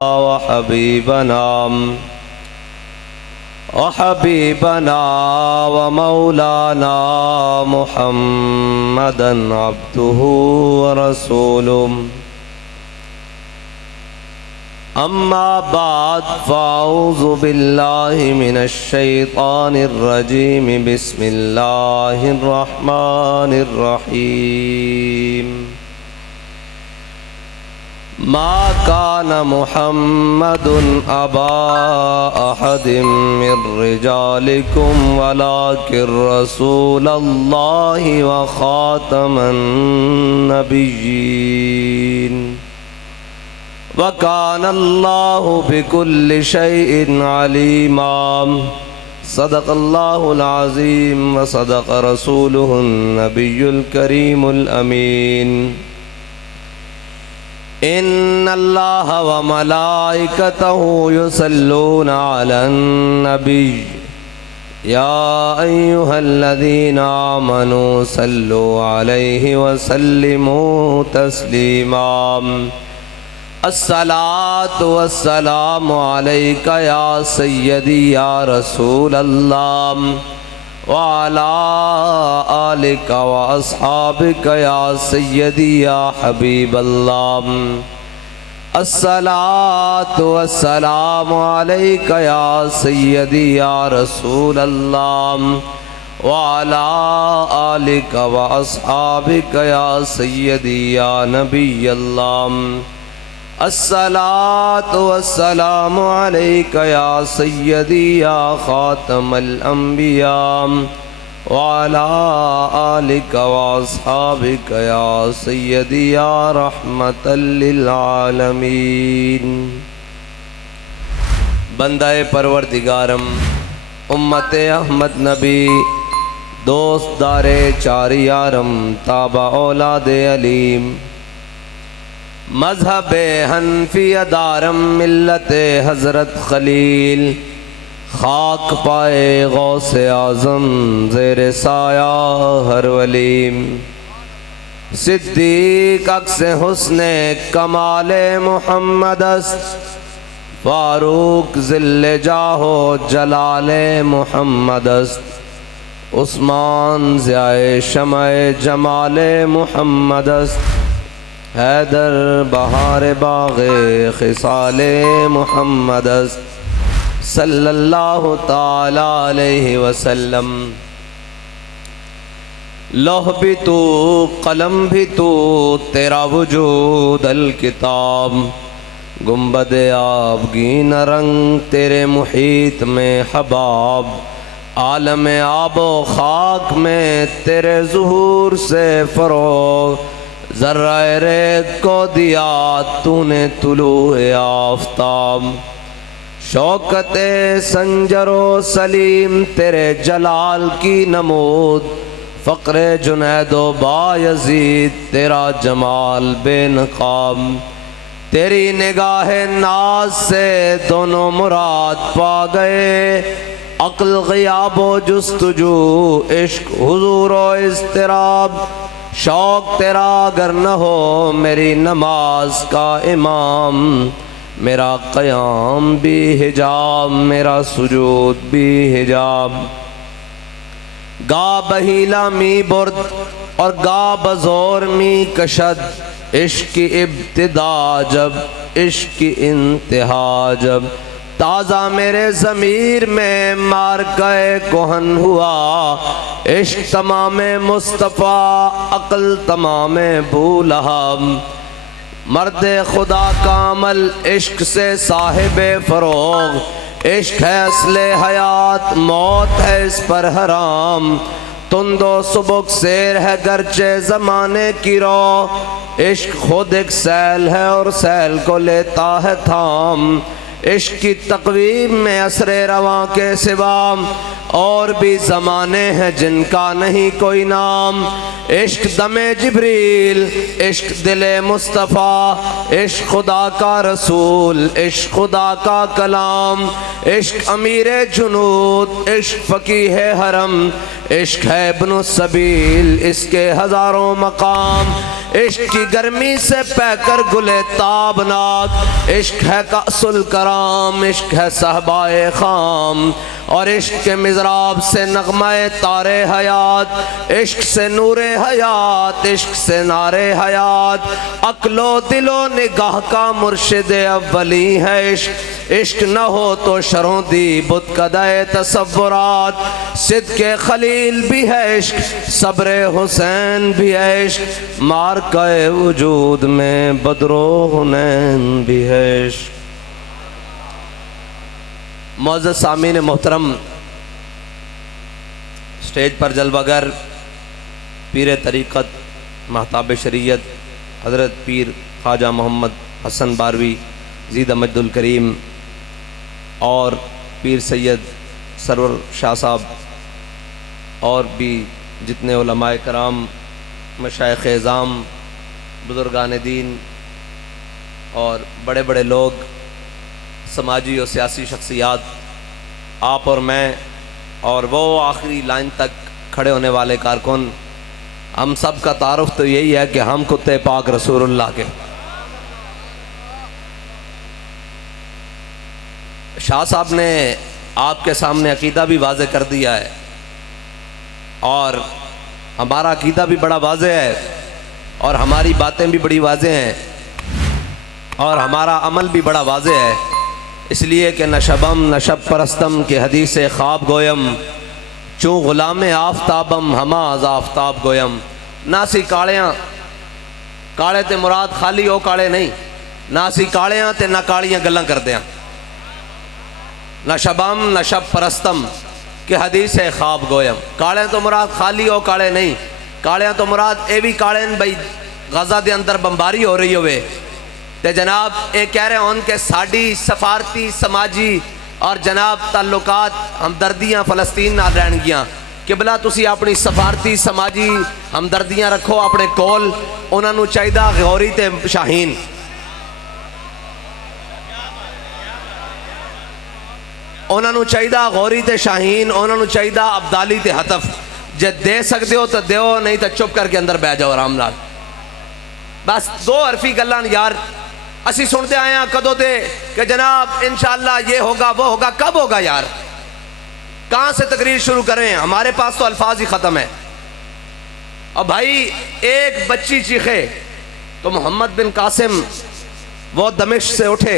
वहबीबना व मौलाना मुहम्मदन अब्दुहु व रसूलुहु। अम्मा बाद फ़अऊज़ु बिल्लाहि मिनश शैतानिर रजीम। बिस्मिल्लाहिर रहमानिर रहीम। मा कान मुहम्मदुन अबा अहदिम मिर रिजालिकुम वलाकिर रसूलल्लाहि व खातमन नबिय्यीन व कानल्लाहु बिकुल्लि शैइन अलीमा। सदक़ल्लाहुल अज़ीम व सदक़ रसूलुहुन नबियुल करीमुल अमीन। इन्नल्लाह व मलाइकतहु युसल्लूना अलन नबी या अय्युहल्लज़ीना आमनू सल्लु अलैहि व सल्लिमू तस्लीमा। अस्सलातु वस्सलामु अलैका या सय्यदी या रसूलल्लाह व अला आलिका व अस्हाबिका या सय्यदी या हबीबल्लाह। अस्सलातु वस्सलामु अलैका या सय्यदी या रसूलल्लाह व अला आलिका व अस्हाबिका या सय्यदी या नबियल्लाह। अस्सलातु वस्सलामु अलैका या सय्यदी या खातमल अंबिया व अला आलिका व अस्हाबिका या सय्यदी या रहमतल लिल आलमीन। बंदाए परवरदिगारम उम्मते अहमद नबी दोस्त दारे चार यारम ताबा औलादे अलीम मज़हब हनफिया दारम मिल्लत हज़रत खलील खाक पाए गौसे आज़म ज़ेर साया हर वलीम। सिद्दीक अक्से हुस्ने कमाले मुहम्मदस्त फारूक ज़िल्ले जाहो जलाले मुहम्मदस्त। उस्मान ज़ियाए शमाए जमाले मुहम्मदस्त। हैदर बहार बाग़े खिसाले मुहम्मदस्त सल्लल्लाहु ताला अलैहि वसल्लम। लौह भी तू कलम भी तू तेरा वजूद अल किताब। गुंबद आबगीन रंग तेरे मुहीत में हबाब। आलम आबो खाक में तेरे ज़ुहूर से फ़रोग़। ज़र्रा रेत को दिया तूने तुलूए आफ़ताब। शौकते संजरो सलीम तेरे जलाल की नमूद। फ़क्रे जुनैदो बायज़ीद तेरा जमाल बेनकाब। तेरी निगाह नाज से दोनों मुराद पा गए। अक्ल ग़ियाबो जुस्तजू इश्क हुज़ूरो इज़्तिराब। शौक तेरा अगर न हो मेरी नमाज का इमाम। मेरा क़याम भी हिजाब मेरा सुजूद भी हिजाब। गा बहीला मी बुर्द और गा बज़ोर मी कशद। इश्क की इब्तिदा जब इश्क की इंतहा जब। ताज़ा मेरे ज़मीर में मार गए कोहन हुआ। इश्क तमामे मुस्तफ़ा अक़ल तमामे भूलहब। मर्दे खुदा का अमल इश्क से साहिबे फ़रोग़। इश्क है असले हयात मौत है इस पर हराम। तुंदो सुबुक शेर है गरचे ज़माने की रो। इश्क खुद एक सैल है और सैल को लेता है थाम। इश्क की तक़वीम में असरे रवां के सिवा और भी ज़माने हैं जिनका नहीं कोई नाम। इश्क दमे जिब्रील इश्क दिले मुस्तफ़ा। इश्क खुदा का रसूल इश्क खुदा का कलाम। इश्क अमीरे जुनूद इश्क फ़कीह हरम। इश्क है इब्नु सबील इसके हज़ारों मकाम। इश्क की गर्मी से पैकर गुले ताबनाक, इश्क है कासुल कराम, इश्क है सहबाए खाम, और इश्क के मिज़राब से नगमाए तारे हयात, इश्क से नूरे हयात, इश्क से नारे हयात, अक्लो दिलो निगाह का मुर्शिद अव्वली है इश्क, इश्क न हो तो शरों दी बुत कदाए तसव्वुरात, सिद्क़ के खलील भी है इश्क, सब्र हुसैन भी है इश्क, मारकाए वजूद में बदरो हुनैन भी है इश्क। मौजूद सामीन मोहतरम, स्टेज पर जलवागर पीर तरीक़त महताब शरीयत हज़रत पीर ख्वाजा मोहम्मद हसन बारवी ज़ीद मजदुल करीम और पीर सैयद सरवर शाह साहब और भी जितने उलमाए कराम, मशाइख़ एज़ाम, बुज़ुर्गान दीन और बड़े बड़े लोग, समाजी और सियासी शख्सियात, आप और मैं और वो आखिरी लाइन तक खड़े होने वाले कारकुन, हम सब का तारुफ तो यही है कि हम कुत्ते पाक रसूलुल्लाह के। शाह साहब ने आपके सामने अकीदा भी वाज़े कर दिया है और हमारा अकीदा भी बड़ा वाज़े है और हमारी बातें भी बड़ी वाज़े हैं और हमारा अमल भी बड़ा वाज़े है, इसलिए कि नशबम नशब परस्तम के हदीस ख्वाब गोयम, चूँ ग़ुलाम आफ्ताबम हमा आफ्ताब गोयम। ना सी कालियाँ काले ते मुराद खाली ओ काले नहीं, ना सी कालियाँ ते ना कालियाँ गल्लां करदे हैं। नशबम नशब परस्तम के हदीस ख्वाब गोयम, काले तो मुराद खाली ओ काले नहीं, कालियाँ तो मुराद ये भी काले बई गज़ा दे अंदर बमबारी हो रही होवे ते जनाब ये कह रहे हैं कि साड़ी सफारती समाजी और जनाब ताल्लुकात हमदर्दियाँ फ़लस्तीन नाल रहणगियां। किबला तुसी अपनी सफारती समाजी हमदर्दियाँ रखो अपने कोल, उन्होंने चाहिदा गौरी ते शाहीन, उन्होंने चाहिदा गौरी ते शाहीन, उन्होंने चाहिदा अब्दाली ते हतफ। जे दे सकते हो तो दो, नहीं तो चुप करके अंदर बह जाओ आराम नाल। बस दो हरफी गल्लां यार असी सुनते आए हैं कदों ते कि जनाब इंशाअल्लाह ये होगा वो होगा, कब होगा यार? कहाँ से तकरीर शुरू करें? हमारे पास तो अल्फाज ही ख़त्म है। और भाई एक बच्ची चीखे तो मोहम्मद बिन कासिम वो दमिश्क से उठे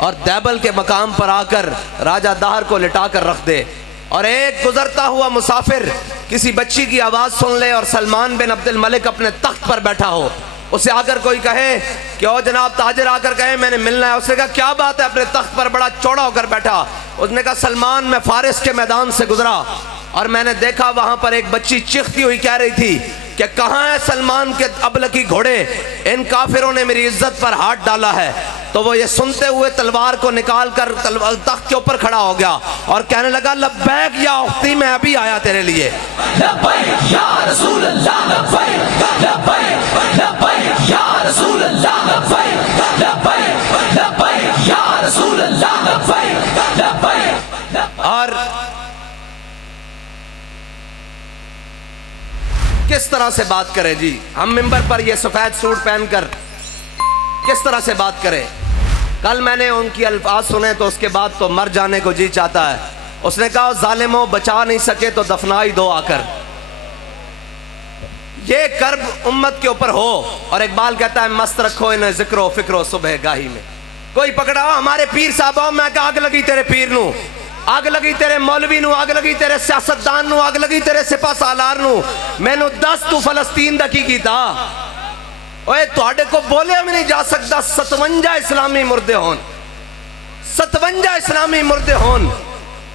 और दैबल के मकाम पर आकर राजा दाहर को लिटा कर रख दे, और एक गुजरता हुआ मुसाफिर किसी बच्ची की आवाज़ सुन ले और सलमान बिन अब्दुल मलिक अपने तख्त पर बैठा हो, उसे आकर कोई कहे कि ओ जनाब ताजिर आकर कहे मैंने मिलना है। उसने कहा क्या बात है, अपने तख्त पर बड़ा चौड़ा होकर बैठा। उसने कहा सलमान मैं फारिस के मैदान से गुजरा और मैंने देखा वहां पर एक बच्ची चीखती हुई कह रही थी कि कहाँ है सलमान के अबलकी घोड़े, इन काफिरों ने मेरी इज्जत पर हाथ डाला है। तो वो ये सुनते हुए तलवार को निकाल कर तख्त के ऊपर खड़ा हो गया और कहने लगा लब्बैक या उख्ती, मैं अभी आया तेरे लिए। लब्बैक या रसूल अल्लाह, लब्बैक लब्बैक लब्बैक या रसूल अल्लाह, लब्बैक लब्बैक लब्बैक या रसूल अल्लाह, लब्बैक लब्बैक। और किस तरह से बात करें जी, हम मिंबर पर ये सफेद सूट पहनकर किस तरह से बात करें? कल मैंने उनकी अल्फाज सुने तो उसके बाद तो मर जाने को जी चाहता है। उसने कहा जालिमों बचा नहीं सके तो दफना ही दो आकर। ये कर्ब उम्मत के ऊपर हो, और इकबाल कहता है मस्त रखो इन्हें जिक्रो फिक्रो सुबह गाही में। कोई पकड़ाओ हमारे पीर साहब, मैं आग लगी तेरे पीर नू, आग लगी तेरे मौलवी नू, आग लगी तेरे सियासतदान नू, आग लगी तेरे सिपा सालार नू। मैनू दस तू फलस्तीन दा की कीता? ओए तुहाडे को बोलिया भी नहीं जा सकता 57 इस्लामी मुर्दे होन, 57 इस्लामी मुर्दे होन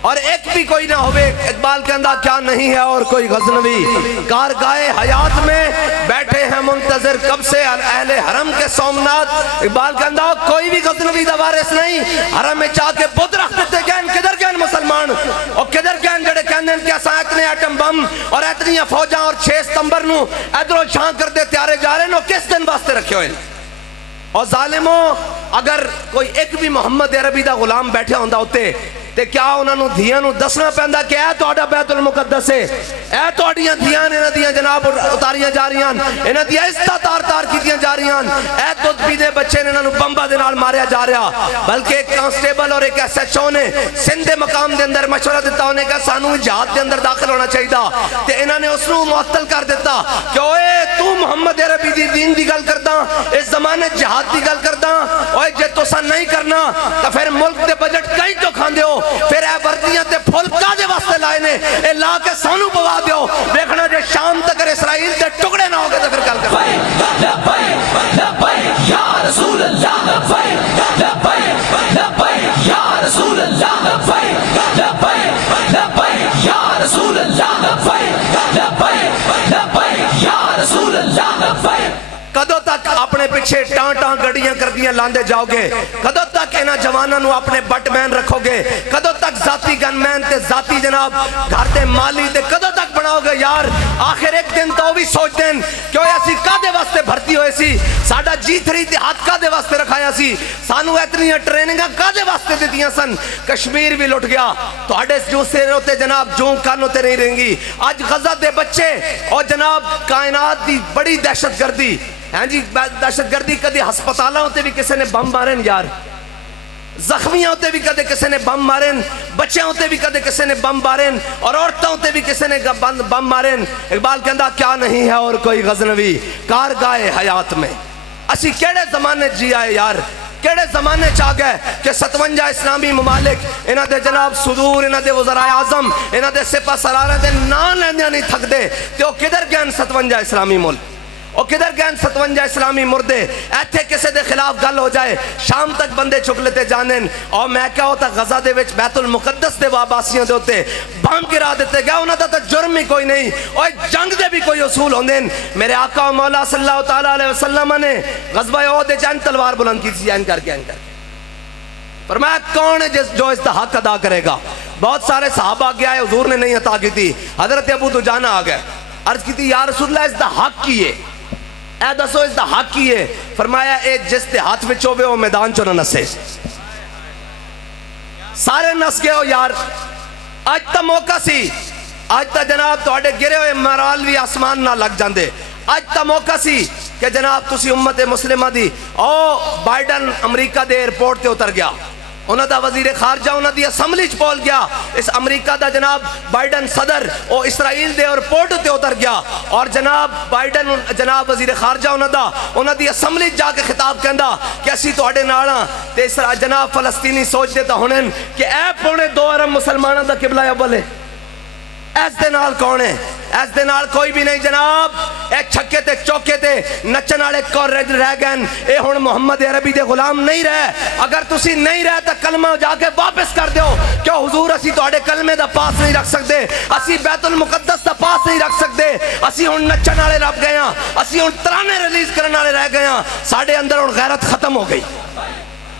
और एक भी कोई ना होवे। इकबाल कहता क्या नहीं है और कोई गजनवी कारगाए हयात में बैठे हैं मुंतजर कब से अहले हरम के सोमनाथ। इकबाल कहता कोई भी गजनवी दा वारिस नहीं। हरम में जाके बुत रख देते गए, किधर गए मुसलमान और किधर गए जड़े कहने कि असा इतने एटम बम और इतनी फौजा और 6 सितंबर नू इधरों छां कर दे त्यारे जा रहे नो, किस दिन वास्ते रखे हुए। और जालिमों अगर कोई एक भी मोहम्मद अरबी दा गुलाम बैठा होंदा उत्ते ते क्या उन्होंने धियां नूं दसना पैंदा कि यह तुहाडा बैतुल मुकद्दस है, यह तुहाडियां धियां ने, इन्हां दियां जनाब उतारियां जा रही हैं, इन्हां दियां इज्जतां तार-तार कीतियां जा रही हैं, यह दुध पींदे बच्चे ने इन्हां नूं बंबां दे नाल मारिया जा रहा। बल्कि एक कांस्टेबल और एक SHO ने सिंध दे मकाम दे अंदर मशवरा दिता, उन्हें कहा सानू जिहाद दे अंदर दाखिल होना चाहिए, ते इन्हां ने उसनूं मुअत्तल कर दिता कि ओए तू मुहम्मद अरबी दी दीन दी गल करदा, इस जमाने जिहाद दी गल करदा, ओए जे तुसा नहीं करना तो फिर मुल्क दे बजट कहीं तो खांदे हो, फिर ए वर्दियां ते फुल कादे वास्ते लाए ने, ए ला के सानू पवा दियो, देखना जे शाम तक इसराइल दे टुकड़े ना हो गए तो फिर गल कर। या रसूल अल्लाह लब्बैक लब्बैक या रसूल अल्लाह लब्बैक लब्बैक या रसूल अल्लाह लब्बैक लब्बैक या रसूल अल्लाह लब्बैक। कदों तक अपने पिछे टां गड्डियां करदियां लांदे जाओगे? कदों तक इन्हां जवानों नूं अपने बटमैन रखोगे? कदों तक जाती गनमैन ते जाती जनाब घर दे माली ते कदों तक बनाओगे यार? आखिर एक दिन तो भी सोचते हैं कि असीं कादे वास्ते भर्ती होए सी, साडा G3 इतिहाद कादे वास्ते रखाया सी, सानू इतनियां ट्रेनिंगां कादे वास्ते दित्तियां सन। कश्मीर भी लुट गया, तुहाडे जो सिर उत्ते जनाब जूं कानों ते नहीं रहेंगी। अज गजा दे बच्चे और जनाब कायनात दी बड़ी दहशतगर्दी, हाँ जी दहशतगर्दी, कभी हस्पतालों ते भी किसी ने बम मारे यार, जख्मियों ते भी कदे किसी ने बम मारे, बच्चों ते भी कदे किसी ने बम मारे, और औरतों ते भी किसी ने बम मारे। इकबाल कहता क्या नहीं है और कोई गजनवी कारगाए हयात में। असी केड़े जमाने जी आए यार, केड़े जमाने च आ गए कि 57 इस्लामी ममालिक इन्हां दे जनाब सुदूर, इन्हां दे वज़राए आज़म, इन्हां दे सिपा सलारा दे नां लैंदे नहीं थकदे, ते ओ किधर गए 57 इस्लामी मुल्क, और किधर गए 57 इस्लामी मुर्दे। इत्थे किसी के खिलाफ गल हो जाए शाम तक बंदे चुक लेते जाने, और मैं क्या होता गजा दे विच बैतुल मुकद्दस दे वाबासियों दे उत्ते बम गिरा दिते गए, उन्हां दा तां जुर्म ही कोई नहीं, और जंग दे भी कोई उसूल होंदे न। मेरे आका मौला सल्लल्लाहु तआला अलैहि वसल्लम ने गज़वा उहद दे जंग तलवार बुलंद की थी, ऐन करके फरमाया कौन है जो इसका हक अदा करेगा। बहुत सारे सहाबा गया है, हुजूर ने नहीं अता की थी। हजरत अबू दुजाना आ गए, अर्ज की थी या रसूलल्लाह इसका हक की है, ए दसो इसका हक की है। फरमाया ए जिस दे हाथ में होवे वो मैदान चो ना नसे। सारे नस गए हो यार, अज तो मौका सी, अज तो जनाब तुहाडे गिरे हुए मराल भी आसमान ना लग जाते। अज तो मौका सी कि जनाब तुसी उम्मत मुस्लिमा दी, ओ बाइडन अमरीका दे एयरपोर्ट ते उतर गया, उन्हों का वजीर खारजा उन्होंने असैम्बली च बोल गया, इस अमरीका का जनाब बाइडन सदर और इसराइल के एयरपोर्ट उत्ते उतर गया, और जनाब बाइडन जनाब वजीर खारजा उन्होंने असैम्बली जाके खिताब कहता कि असी तुहाडे नाल हां, ते जनाब फलस्तीनी सोचते तो होने कि ए 2.25 अरब मुसलमानों का किबला अव्वल है, इस दे नाल कौन है? इस दे नाल कोई भी नहीं जनाब। ए छक्के ते चौके ते नचन वाले कौन रह गए, ये हुण मुहम्मद अरबी दे गुलाम नहीं रहे। अगर तुसी नहीं रहे तो कलमा जाके वापस कर दो। क्यों हुजूर असी तुहाडे कलमे दा पास नहीं रख सकते, असी बैतुल मुकद्दस दा पास नहीं रख सकते, असी हुण नचन वाले रह गए हां, असी हुण तराने रिलीज करने वाले रह गए हां, साडे अंदर हुण गैरत खत्म हो गई।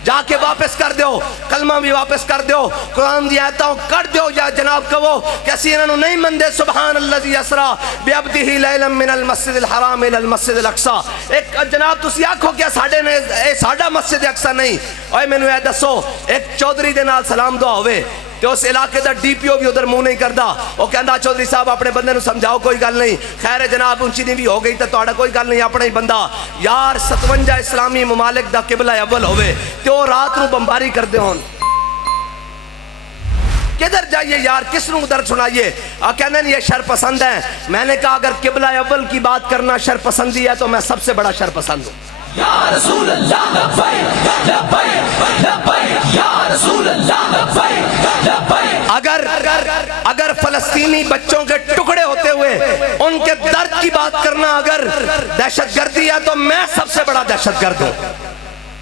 जाके वापस कर दो, कलमा भी वापस कर दो, कुरान दी आयतां कर दो, या जनाब कहो कि असी इन्हां नहीं मनदे। सुभान अल्लज़ी असरा बिअब्दिही लैलन मिनल मस्जिदिल हराम इलल मस्जिदिल अक्सा। एक जनाब तुसी आखो क्या साडे ने ए साडा मस्जिद अक्सा नहीं? ओए मैनू ए दसो, एक चौधरी दे नाल सलाम दुआ होवे तो उस इलाके का DPO भी उधर मुंह नहीं करता, वो कहता चौधरी साहब अपने बंदे नूं समझाओ कोई गल नहीं, खैर जनाब ऊंची नीवी हो गई तो तुहाडा कोई गल नहीं, अपना ही बंदा। यार 57 इस्लामी ममालिक दा किबला अव्वल होवे तो रात नूं बंबारी करदे होण, किधर जाइए यार, किस नूं दर्द सुनाइए? कहने ये शर पसंद है। मैंने कहा अगर किबला अव्वल की बात करना शर पसंदी है तो मैं सबसे बड़ा शर पसंद हूँ। या रसूल अल्लाह लब्बैक लब्बैक लब्बैक या रसूल अल्लाह लब्बैक लब्बैक। अगर फलस्तीनी बच्चों के टुकड़े होते हुए उनके दर्द की बात करना अगर दहशतगर्दी है तो मैं सबसे बड़ा दहशतगर्द हूँ।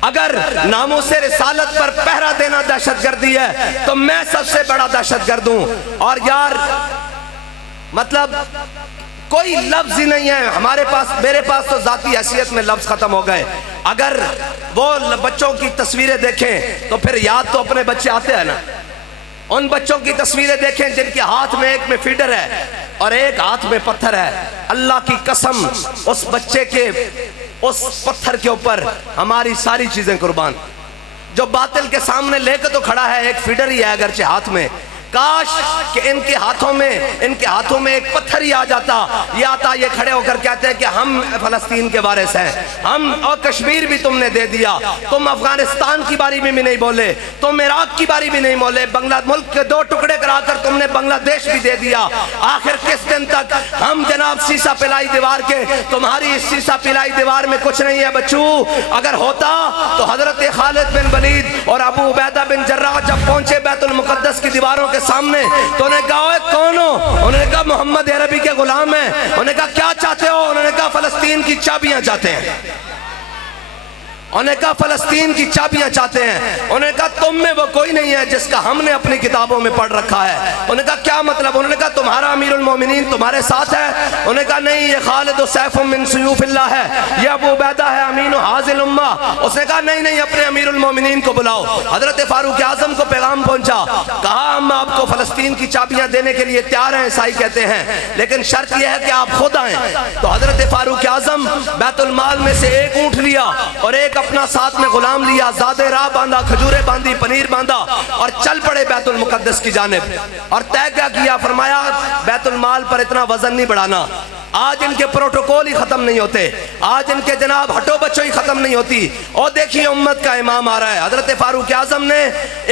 अगर नामूसे रिसालत पर पहरा देना दहशतगर्दी है तो मैं सबसे बड़ा दहशतगर्द हूँ। और यार मतलब कोई लफ्ज ही नहीं है हमारे पास, मेरे पास तो जाती हैसियत में लफ्ज खत्म हो गए। अगर वो बच्चों की तस्वीरें देखें तो फिर याद तो अपने बच्चे आते हैं ना। उन बच्चों की तस्वीरें देखें जिनके हाथ में एक में फीडर है और एक हाथ में पत्थर है। अल्लाह की कसम उस बच्चे के उस पत्थर के ऊपर हमारी सारी चीजें कुर्बान। जो बातिल के सामने लेकर तो खड़ा है, एक फीडर ही है अगरचे हाथ में। काश कि इनके हाथों में एक पत्थर ही आ जाता, ये आता, ये खड़े होकर कहते हैं कि हम फलस्तीन के वारिस हैं, हम, और कश्मीर भी तुमने दे दिया, तुम अफगानिस्तान की बारी में भी नहीं बोले, तुम इराक की बारी भी नहीं बोले, मुल्क के 2 टुकड़े कराकर तुमने बांग्लादेश भी दे दिया। आखिर किस दिन तक हम जनाब शीशा पिलाई दीवार के, तुम्हारी इस शीशा पिलाई दीवार में कुछ नहीं है बच्चू। अगर होता तो हजरत खालिद बिन वलीद और अबू उबैदा बिन जर्राह जब पहुंचे बैतुल मुकद्दस की दीवारों के सामने तो उन्होंने कहा कौन हो? उन्होंने कहा मोहम्मद अरबी के गुलाम हैं। उन्होंने कहा क्या चाहते हो? उन्होंने कहा फलस्तीन की चाबियां चाहते हैं। उन्होंने कहा फलस्तीन की चाबियां चाहते हैं। उन्होंने कहा तुम में वो कोई नहीं है जिसका हमने अपनी किताबों में पढ़ रखा है। उन्होंने कहा क्या मतलब? उन्होंने कहा तुम्हारा अमीरुल मोमिनीन तुम्हारे साथ है। उन्होंने कहा नहीं, ये खालिद सैफुम मिन सुयूफिल्लाह है, ये अबू उबैदा है अमीन हाजिल उम्मा। उसने कहा नहीं नहीं, अपने अमीरुल मोमिनीन को बुलाओ। हजरत फारूक आजम को पैगाम पहुंचा, कहा हम आपको फलस्तीन की चाबियां देने के लिए तैयार हैं, ईसाई कहते हैं, लेकिन शर्त यह है कि आप खुद आए। तो हजरत फारूक आजम बैतुल माल में से एक ऊंट लिया और एक अपना साथ में गुलाम लिया, ज़ादे राह बांधा, खजूरें बांधी, पनीर बांधा और चल पड़े बैतुल मुकद्दस की जानिब। और तय क्या किया? फरमाया बैतुल माल पर इतना वजन नहीं बढ़ाना, आज इनके प्रोटोकॉल ही खत्म नहीं होते, आज इनके जनाब हटो बच्चो ही खत्म नहीं होती। और देखिए उम्मत का इमाम आ रहा है। हजरत फारूक आजम ने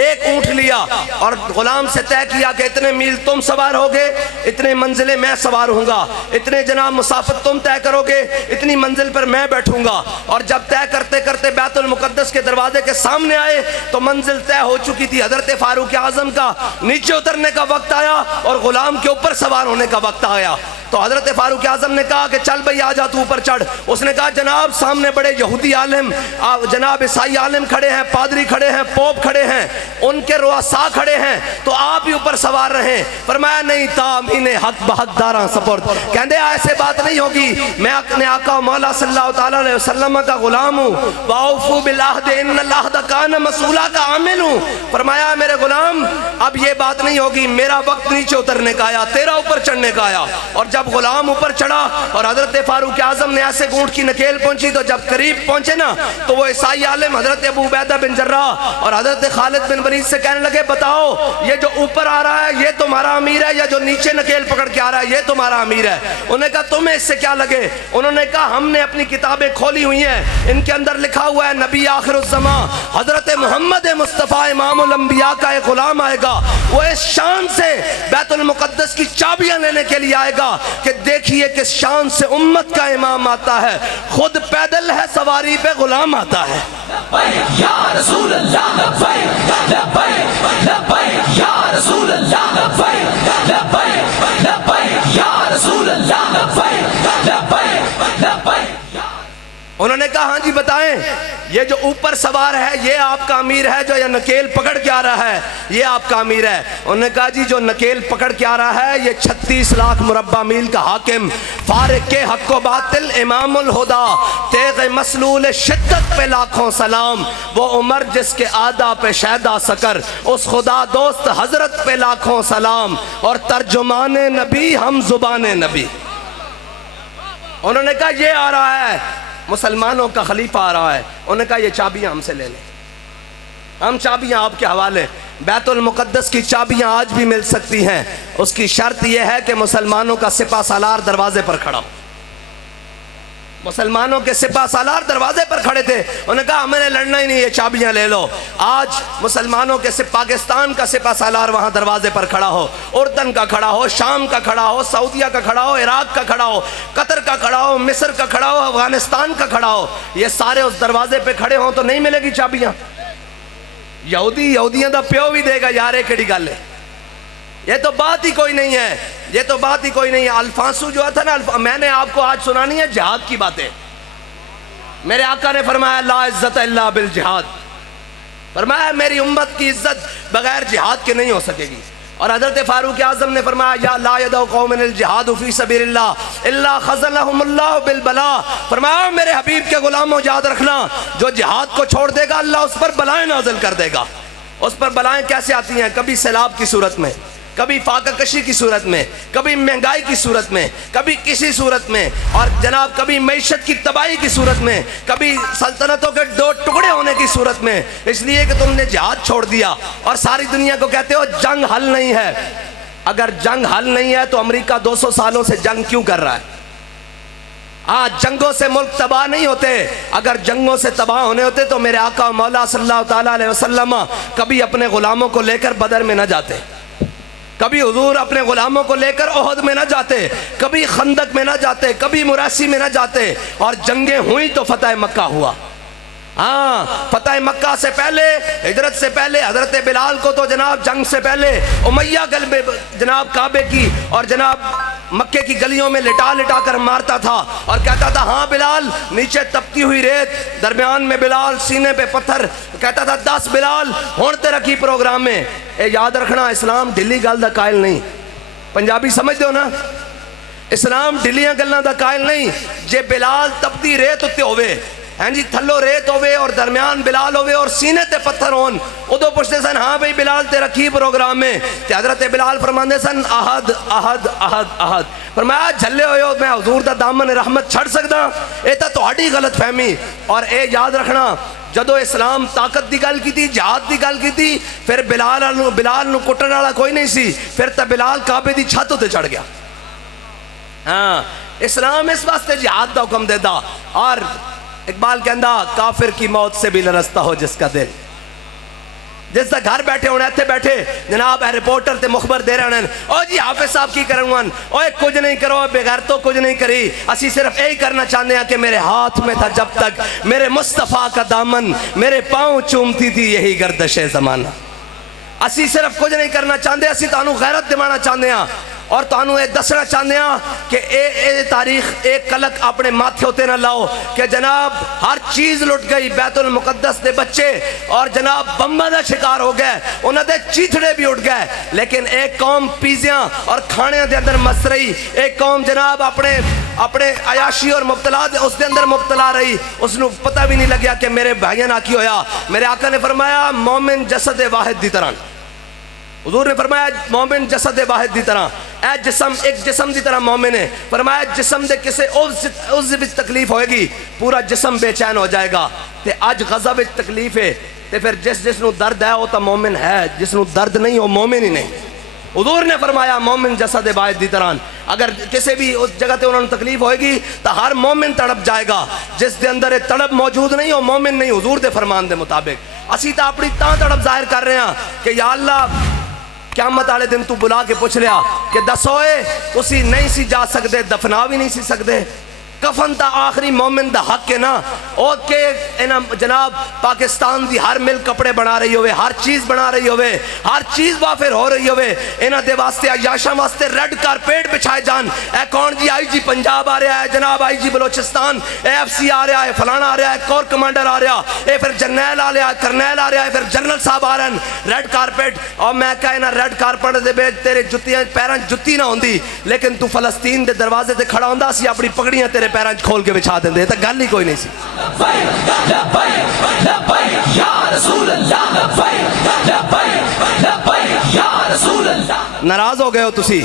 एक ऊंट लिया और गुलाम से तय किया कि इतने मील तुम सवार होगे, इतने मंजिलें मैं सवार होऊंगा, इतने जनाब मुसाफिर तुम तय करोगे, इतनी मंजिल पर मैं बैठूंगा। और जब तय करते करते बैतुल मुकद्दस के दरवाजे के सामने आए तो मंजिल तय हो चुकी थी। हजरत फारूक आजम का नीचे उतरने का वक्त आया और गुलाम के ऊपर सवार होने का वक्त आया। तो हजरत फारूक आजम ने कहा कि चल भाई आ जा तू ऊपर चढ़। उसने कहा जनाब सामने बड़े यहूदी आलिम, जनाब ईसाई आलिम खड़े हैं, पादरी खड़े हैं, पोप खड़े हैं, उनके रुआसा खड़े हैं, तो आप ही ऊपर सवार रहें। फरमाया नहीं, तामीन हक बहकदारा सपुर्द, कहते ऐसे बात नहीं होगी, मैं अपने आका मौला सल्लल्लाहु तआला अलैहि वसल्लम का गुलाम हूँ, वाउफू बिल अहद इन्नल अहद कान मसूला का आमिल हूँ। फरमाया मेरे गुलाम अब ये बात नहीं होगी, मेरा वक्त नीचे उतरने का आया, तेरा ऊपर चढ़ने का आया। और जब गुलाम ऊपर चढ़ा और हजरत फारूक आजम ने ऐसे ऊंट की नकेल पहुंची तो जब करीब पहुंचे ना तो वो ईसाई आलिम हजरत अबू उबैदा बिन जर्राह और हजरत खालिद बिन वलीद से कहने लगे बताओ ये जो ऊपर आ रहा है ये तुम्हारा अमीर है या जो नीचे नकेल पकड़ के आ रहा है ये तुम्हारा अमीर है? उन्होंने कहा तुम्हें इससे क्या लगे? उन्होंने कहा हमने अपनी किताबें खोली हुई हैं, इनके अंदर लिखा हुआ है नबी आखिरुज़्ज़मा हजरत मोहम्मद मुस्तफ़ा इमामुल अंबिया का एक गुलाम आएगा, वो इस शान से बैतुल मुकद्दस की चाबियां लेने के लिए आएगा कि देखिए किस शान से उम्मत का इमाम आता है, खुद पैदल है, सवारी पे गुलाम आता है। या रसूल अल्लाह लब्बैक लब्बैक लब्बैक या रसूल अल्लाह लब्बैक लब्बैक लब्बैक या रसूल अल्लाह लब्बैक लब्बैक लब्बैक। उन्होंने कहा हाँ जी बताएं, ये जो ऊपर सवार है ये आपका अमीर है, जो ये नकेल पकड़ के आ रहा है ये आपका अमीर है? उन्होंने कहा जी जो नकेल पकड़ के आ रहा है ये 36 लाख मुरब्बा मील का हाकिम, फारिक के हक व बातिल इमामुल हुदा, तेग मसलूल शिद्दत पे लाखों सलाम, वो उमर जिसके आदा पे शहदा सकर, उस खुदा दोस्त हजरत पे लाखों सलाम, और तर्जुमाने नबी हम जुबाने नबी। उन्होंने कहा ये आ रहा है मुसलमानों का खलीफा आ रहा है। उन्होंने कहा ये चाबियां हमसे ले लें, हम चाबियां आपके हवाले। बैतुल मुकद्दस की चाबियां आज भी मिल सकती हैं, उसकी शर्त यह है कि मुसलमानों का सिपा सालार दरवाजे पर खड़ा हो। मुसलमानों के सिपा सालार दरवाजे पर खड़े थे, उन्होंने कहा हमें लड़ना ही नहीं, ये चाबियां ले लो। आज मुसलमानों के पाकिस्तान का सिपा सालार वहां दरवाजे पर खड़ा हो, उर्दन का खड़ा हो, शाम का खड़ा हो, सऊदिया का खड़ा हो, इराक का खड़ा हो, कतर का खड़ा हो, मिस्र का खड़ा हो, अफगानिस्तान का खड़ा हो, ये सारे उस दरवाजे पे खड़े हों तो नहीं मिलेगी चाबियां? यहूदी यहूदियां दा प्यो भी देगा यार, ये केड़ी गल है? ये तो बात ही कोई नहीं है, ये तो बात ही कोई नहीं है। अल्फांसू जो था ना, मैंने आपको आज सुनानी है जिहाद की बातें। मेरे आका ने फरमाया ला इज्जत इल्ला बिल जिहाद, फरमाया मेरी उम्मत की इज्जत बगैर जिहाद के नहीं हो सकेगी। और हजरत फारूक आजम ने फरमाया या ला यदउ कौमन जिहाद फी सबीलिल्लाह इल्ला खज़लहुमुल्लाह बिल बला, फरमाया मेरे हबीब के गुलामों याद रखना जो जिहाद को छोड़ देगा अल्लाह उस पर बलाएं नाज़िल कर देगा। उस पर बलाएं कैसे आती हैं? कभी सैलाब की सूरत में, कभी फाकाकशी की सूरत में, कभी महंगाई की सूरत में, कभी किसी सूरत में, और जनाब कभी मईशत की तबाही की सूरत में, कभी सल्तनतों के दो टुकड़े होने की सूरत में, इसलिए कि तुमने जिहाद छोड़ दिया और सारी दुनिया को कहते हो जंग हल नहीं है। अगर जंग हल नहीं है तो अमेरिका 200 सालों से जंग क्यों कर रहा है? जंगों से मुल्क तबाह नहीं होते। अगर जंगों से तबाह होने होते तो मेरे आका मौला सल्लल्लाहु ताला अलैहि वसल्लम कभी अपने गुलामों को लेकर बदर में न जाते, कभी हुजूर अपने गुलामों को लेकर ओहद में न जाते, कभी खंदक में न जाते, कभी मुरासी में न जाते। और जंगें हुई तो फतह मक्का हुआ। फतह मक्का से पहले, हिजरत से पहले हजरत बिलाल को तो जनाब जंग से पहले उमैया गलबे जनाब काबे की और जनाब मक्के की गलियों में लिटा लिटा कर मारता था और कहता था हाँ बिलाल, नीचे तपती हुई रेत, दरमियान में बिलाल, सीने पे पत्थर, कहता था 10 बिलाल होने तेरा की प्रोग्राम में। याद रखना, इस्लाम ढिली गल दा कायल नहीं। पंजाबी समझते हो ना, इस्लाम ढिलियां गल्लां दा कायल नहीं। जे बिलाल तपती रेत उत्ते होवे, हाँ जी, थल्लो रेत होवे और दरमियान बिलाल होवे और सीने ते पत्थर होन, उदो पुछते सन हाँ भाई बिलाल तेरा की प्रोग्राम में? ते हजरत बिलाल फरमांदे सन अहद अहद अहद अहद। फरमाया झल्ले होए हो, मैं हुजूर दा दामन रहमत छड़ सकदा? ये तो तुहाडी गलत फहमी। और ये याद रखना, जदों इस्लाम ताकत की गल की, जहाद की गल की, फिर बिलाल नूं कुटण वाला कोई नहीं सी, फिर तो बिलाल काबे की छत उत्ते चढ़ गया। हाँ, इस्लाम इस वास्ते जिहाद का हुक्म देता। और इकबाल कहता काफिर की मौत से भी लरसता हो जिसका दिल। जिसका घर बैठे होने इत्थे बैठे जनाब रिपोर्टर ते मुखबर दे रहे हैं, ओ जी हाफिज साहब की करन, ओए कुछ नहीं करो, बेगैर तो कुछ नहीं करी, असी सिर्फ यही करना चाहते हैं कि मेरे हाथ में था जब तक मेरे मुस्तफ़ा का दामन, मेरे पाँव चूमती थी यही गर्दशे ज़माना। असी सिर्फ कुछ नहीं करना चाहते, असी तुहानू गैरत दिवाना चाहते हैं और तुहानू ये दसना चाहते हैं कि ए तारीख एक कलक अपने माथे उत्ते ना लाओ कि जनाब हर चीज़ लुट गई, बैतुल मुकद्दस के बच्चे और जनाब बम्बा का शिकार हो गए, उन्होंने चीथड़े भी उठ गए, लेकिन एक कौम पिज़्ज़ा और खाने के अंदर मस्त रही। एक कौम जनाब अपने अपने अयाशी और मुब्तला उसके अंदर मुब्तला रही, उसनू पता भी नहीं लग्या कि मेरे भाइयों ना की होया। मेरे आका ने फरमाया मोमिन जसद वाहिद की तरह, हुजूर ने फरमाया मोमिन जसद वाहिद की तरह, ए जिसम एक जिसम की तरह मोमिन है। फरमाया जिसम दे किसे उस विच तकलीफ होएगी पूरा जिसम बेचैन हो जाएगा। ते अज गज़ब विच तकलीफ है, ते फिर जिसनू दर्द है वो तो मोमिन है, जिसनू दर्द नहीं वो मोमिन ही नहीं। हुजूर ने फरमाया मोमिन जसद वाहिद की तरह, अगर किसी भी उस जगह पर उन्होंने तकलीफ होएगी तो हर मोमिन तड़प जाएगा। जिस दे अंदर तड़प मौजूद नहीं हो मोमिन नहीं। हुजूर के फरमान के मुताबिक असी तो अपनी तड़प जाहिर कर रहे हैं कि या अल्लाह क़यामत वाले दिन तू बुला के पूछ लिया कि दसोए तुसी नहीं सी जा सकते, दफना भी नहीं सी सकते, कफन ता आखिरी मोमिन दा हक है ना। और के इन्ह जनाब पाकिस्तान की हर मिल कपड़े बना रही होवे, हर चीज़ बना रही होवे, हर चीज़ वाफिर हो रही होवे, इन्हों दे वास्ते अयाशा वास्ते रेड कारपेट बिछाए जान। ए कौन जी IG पंजाब आ रहा है, जनाब IG बलोचिस्तान, AFC आ रहा है, फलाना आ रहा है, कोर कमांडर आ रहा है, फिर जरनैल आ रहा है, करनैल आ रहा है, फिर जनरल साहब आ रहे हैं, रेड कारपेट। और मैं कहना रेड कारपेट दे तेरे जुत्तियां पैरों जुत्ती ना होंदी, लेकिन तू फलस्तीन के दरवाजे से खड़ा होंदा सी अपनी पगड़ियां तेरे पैरों खोल के बिछा देंगे, तो गल ही कोई नहीं सी। नाराज हो गए हो तुसी,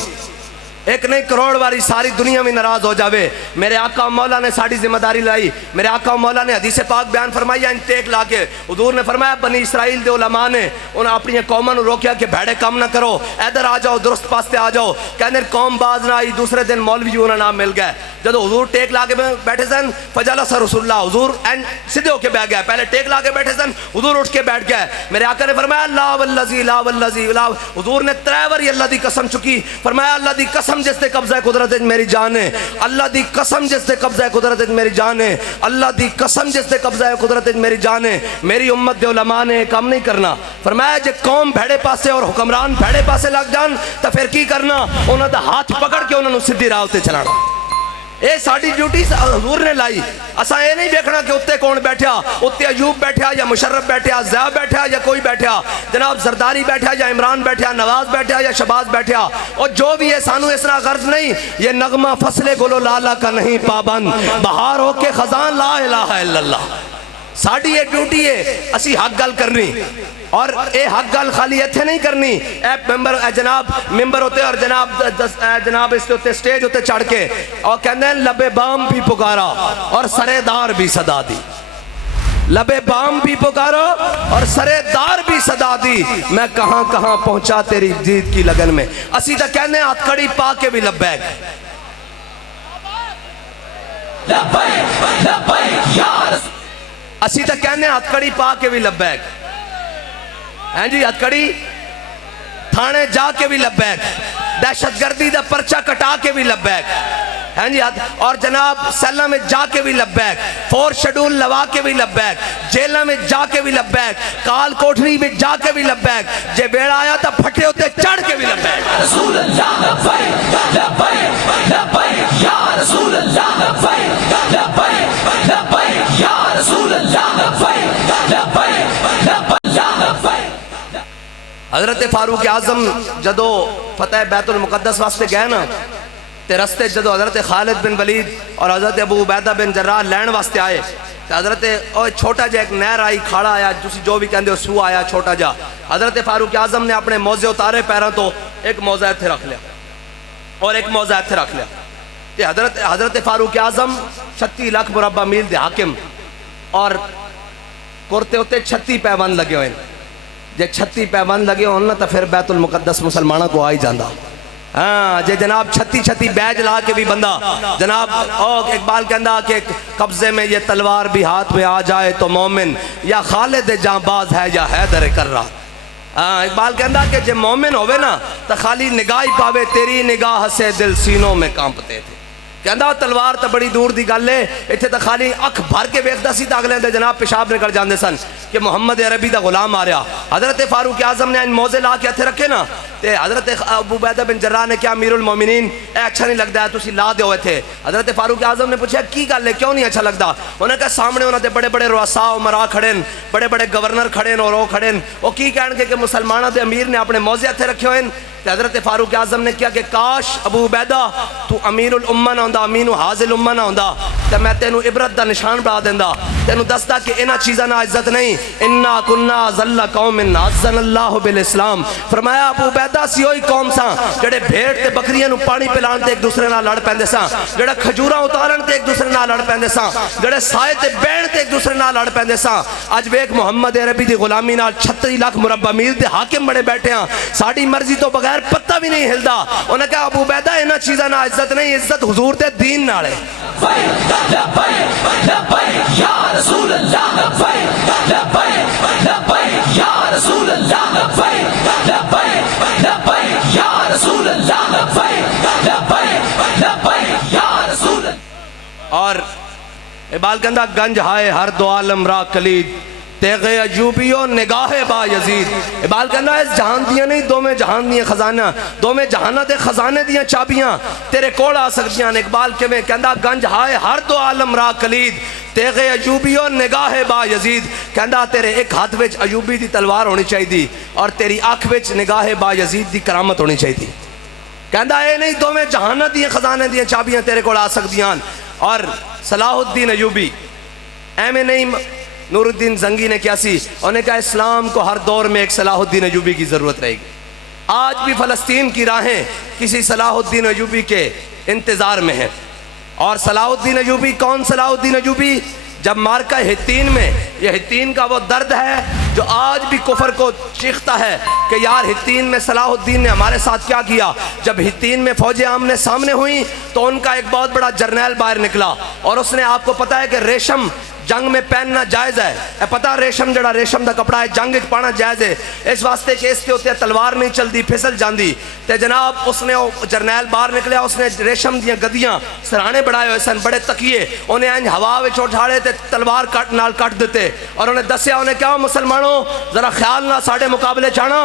एक नहीं करोड़ वारी सारी दुनिया में नाराज हो जावे। मेरे आका मौला ने साड़ी जिम्मेदारी लाई। मेरे आका मौला ने हदीस पाक बयान फरमाई इंटेक ला के, हुजूर ने फरमाया बनी इसराइल दे उलमा ने उन्हें अपनी कौमां नूं रोकिया कि भैड़े कम ना करो, इधर आ जाओ, दुरुस्त पास्ते आ जाओ। कहने कौम बाज ना आई, दूसरे दिन मौलवी जी उन्हें नाम मिल गया। जब हुजूर टेक ला के बैठे सन फजाला सर रसूलुल्लाह, हुजूर एंड सीधे होके बैठ गया, पहले टेक ला के बैठे सन, हुजूर उठ के बैठ गए। मेरे आका ने फरमाया ला वल्लज़ी ला वल्लज़ी ला, हुजूर ने 3 बार अल्लाह दी कसम चुकी। फरमाया अल्लाह दी कसम जिसते कब्जा कुदरत मेरी जान है, अल्लाह दी कसम जिसते कब्जा कुदरत मेरी जान है, अल्लाह दी कसम जिसते कब्जा कुदरत मेरी जान है। मेरी उम्मत दे उलमा ने काम नहीं करना। फरमाया जे कौम भेड़े पासे और हुक्मरान भेड़े पासे लग जान तो फिर की करना, उन्होंने दा हाथ पकड़ के उन्होंने सीधी राह उत्ते चलाना। ये साड़ी ड्यूटी हुजूर ने लाई। असा ये नहीं देखना कि उत्ते कौन बैठा, उत्ते अयूब बैठा या मुशर्रफ बैठा, ज़िया बैठा या कोई बैठा, जनाब जरदारी बैठा या इमरान बैठा, नवाज बैठा या शबाज बैठा, और जो भी है सानू इसना गर्ज नहीं। ये नगमा फसले गोलो लाला का नहीं पाबंद, बहार हो के खजान ला इलाहा इल्लल्लाह। साड़ी ये ड्यूटी है, असी हक गल करनी। और ये हक गल खाली इत्थे नहीं करनी, ए जनाब मेंबर होते और जनाब इसके उत्ते स्टेज उत्ते चढ़ के और कहते लबे बाम भी पुकारा और सरेदार भी सदा दी, लबे बाम भी पुकारो और सरेदार भी सदा दी, मैं कहां कहां पहुंचा तेरी जीत की लगन में। असी तो कहने हथकड़ी पा के भी लब्बैक, असी तो कहने हथकड़ी पा के भी लब्बैक हैं जी, हथकड़ी थाने जाके भी लब्बैक, दहशतगर्दी का पर्चा कटा के भी लब्बैक हैं जी, और जनाब सेला में जाके भी लब्बैक, 4 शेड्यूल लगा के भी लब्बैक, जेलों में जाके भी लब्बैक, काल कोठरी में जाके भी लब्बैक, जे बेड़ा आया तो फटे होते चढ़ के भी लब्बैक। रसूल अल्लाह लब्बैक लब्बैक लब्बैक या रसूल अल्लाह लब्बैक लब्बैक लब्बैक या रसूल अल्लाह लब्बैक लब्बैक लब्बैक। हजरत फारूक आजम जदों फतेह बैतुल मुकद्दस वास्ते गए ना, ते रस्ते जदों हजरत खालिद बिन वलीद और हजरत अबू उबैदा बिन जर्राह लैन वास्ते आए, तो हजरत और छोटा जा एक नहर आई, खाड़ा आया, तुसी जो भी कहते हो सूह आया छोटा जा, हजरत फारूक आजम ने अपने मौजे उतारे पैरों तो एक मौजा इत्थे रख लिया और एक मौजा इत्थे रख लिया। हजरत फारूक आजम 36 लाख मुरब्बा मील दे हाकिम और कुर्ते उत्ते 36 पैबंद लगे हुए, जे 36 पैबंद लगे हो ना तो फिर बैतुल मुकद्दस मुसलमानों को आ ही जाता। हाँ जे जनाब 36 बैज ला के भी बंदा जनाब और इकबाल कहता कि कब्जे में ये तलवार भी हाथ में आ जाए तो मोमिन या खालिद जांबाज है या हैदर कर रहा। हाँ इकबाल कहता कि जे मोमिन होवे ना तो खाली निगाह ही पावे, तेरी निगाह से दिल सीनों में कांपते थे। कहता तलवार तो बड़ी दूर की गल है, इतने तो खाली अख भर के वेखता सी तो अगले दिन जनाब पेशाब निकल जाते सन कि मुहम्मद अरबी का गुलाम आ रहा। हजरत फारूक आजम ने मौजे ला के हथे रखे ना, तो हजरत अबू उबैदा बिन जर्राह ने क्या अमीरुल मोमिनीन ए अच्छा नहीं लगता है तुसी ला दो थे। हजरत फारूक आजम ने पूछा की गल है क्यों नहीं अच्छा लगता, उन्हें कहा सामने उन्होंने बड़े बड़े रुआसा उमरा खड़े, बड़े बड़े गवर्नर खड़े और वो खड़े, वो की कह कि मुसलमानों के अमीर ने अपने मौजे हथे रखे हुए। हजरत फारूक आजम ने कहा कि काश अबू उबैदा तू अमीरुल उम्मा ना होंदा, अमीनु हाजिल उम्मा ना होंदा, तो मैं तेनू इबरत का निशान बना देंदा, तेनू दसदा कि इन्हां चीज़ां ना इज्जत नहीं, इन्ना कुन्ना ज़ल्ला कौमिन अज़्ज़नल्लाहु बिल इस्लाम। फरमाया अबू उबैदा सी ओही कौम सा जेड़े भेड़ ते बकरियां नू पानी पिलाण ते एक दूसरे नाल लड़ पैंदे सा, जेड़ा खजूरां उतारन ते एक दूसरे नाल लड़ पैंदे सा, जेड़े साए ते बैण ते एक दूसरे नाल लड़ पैंदे सा। अज वेख मुहम्मद अरबी दी गुलामी नाल 36 लाख मुरब्बा मील दे हाकिम बने बैठे हैं, साडी मर्जी तो बगैर पत्ता भी नहीं हिलदा। उन्हें कहा अबू उबैदा इन्हां चीज़ां नाल इज्जत नहीं, इज्जत हुजूर दे दीन नाल है। और इकबाल कहता गंज हाय हर दो आलम रा कलीद तेगे अजूबियो निगाहे बा यजीद। इकबाल कहता इस जहान दिया नहीं दोवें जहान दियां खजाना, दोवें जहाना दे खजाने दियां चाबियां तेरे कोल आ सकदियां ने। इकबाल किवें कहता गंज हाय हर दो आलम रा कलीद तेगे अजूबियो निगाहे बा यजीद। कहता तेरे एक हाथ विच अयूबी दी तलवार होनी चाहिए और तेरी अख विच निगाहे बा यजीद दी करामत होनी चाहिए। कहता ये नहीं दोवें जहाना दियां खजाने दियां चाबियां तेरे कोल आ सकदियां। और सलाहुद्दीन अयूबी एवं नहीं, नूरुद्दीन जंगी ने क्या सी, उन्होंने कहा इस्लाम को हर दौर में एक सलाहुद्दीन अयूबी की ज़रूरत रहेगी। आज भी फ़लस्तीन की राहें किसी सलाहुद्दीन अयूबी के इंतज़ार में हैं। और सलाहुद्दीन अयूबी कौन सलाहुद्दीन अयूबी, जब मार्का हित्तीन में, यह हित्तीन का वो दर्द है जो आज भी कुफर को चीखता है कि यार हित्तीन में सलाहुद्दीन ने हमारे साथ क्या किया। जब हित्तीन में फौजें आमने सामने हुई तो उनका एक बहुत बड़ा जर्नैल बाहर निकला और उसने, आपको पता है कि रेशम जंग में पहनना जायज़ है, पता रेशम जड़ा रेशम का कपड़ा है जंग पाना जायज़ है, इस वास्ते कि इसके उत्ते तलवार नहीं चलती फिसल जाती। तो जनाब उसने जरनैल बाहर निकलिया, उसने रेशम दियां गद्दियां सराहने बनाए हुए सन, बड़े तकिए, उन्हें इंज हवा में उठाड़े तो तलवार कट नाल कट दिते और उन्हें दसिया, उन्हें क्या मुसलमानों जरा ख्याल ना साढ़े मुकाबले चाना,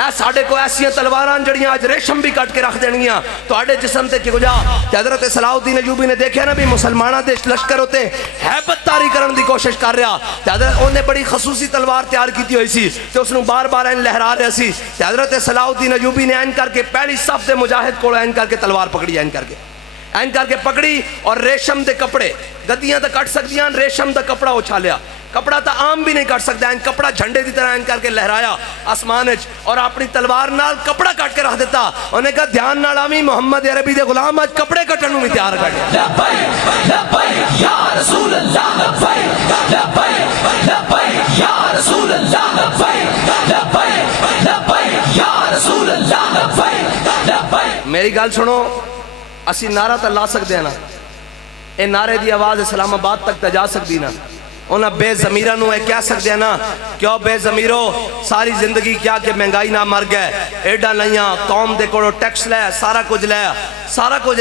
ऐ साढ़े को ऐसियां तलवारां जड़ियां अज रेशम भी कट के रख देनियां तुहाडे जिस्म ते कि जा। हज़रत सलाहुद्दीन अयूबी ने देखा ना भी मुसलमानों के लश्कर उत्ते हैबत तारी करने की कोशिश कर रहा, उन्हें बड़ी खसूसी तलवार तैयार की हुई सी तो उसनू बार बार इंज लहरा रहा सी। हज़रत सलाहुद्दीन अयूबी ने इंज करके पहली सब दे मुजाहिद को इंज करके तलवार पकड़ी, इंज करके पकड़ी और रेशम के कपड़े, गद्दियां तो कट सकदियां, रेशम का कपड़ा उछालिया, कपड़ा तो आम भी नहीं कट सकता, इन कपड़ा झंडे की तरह इन करके लहराया आसमान और अपनी तलवार नाल कपड़ा कट के रख दिता। उन्हें कहा ध्यान नाल आवी मुहम्मद अरबी दे गुलाम आज कपड़े कटन नूं भी तैयार कर मेरी गल सुनो, असी नारा तो ला सकते हैं ना, ये नारे की आवाज़ इस्लामाबाद तक तो जा सकती ना। उन्हें बेजमीरा नूं कह सकते हैं ना, क्यों बेजमीरो सारी जिंदगी क्या कि महंगाई ना मर गए, एडा लिया कौम दे कोलों टैक्स लै, सारा कुछ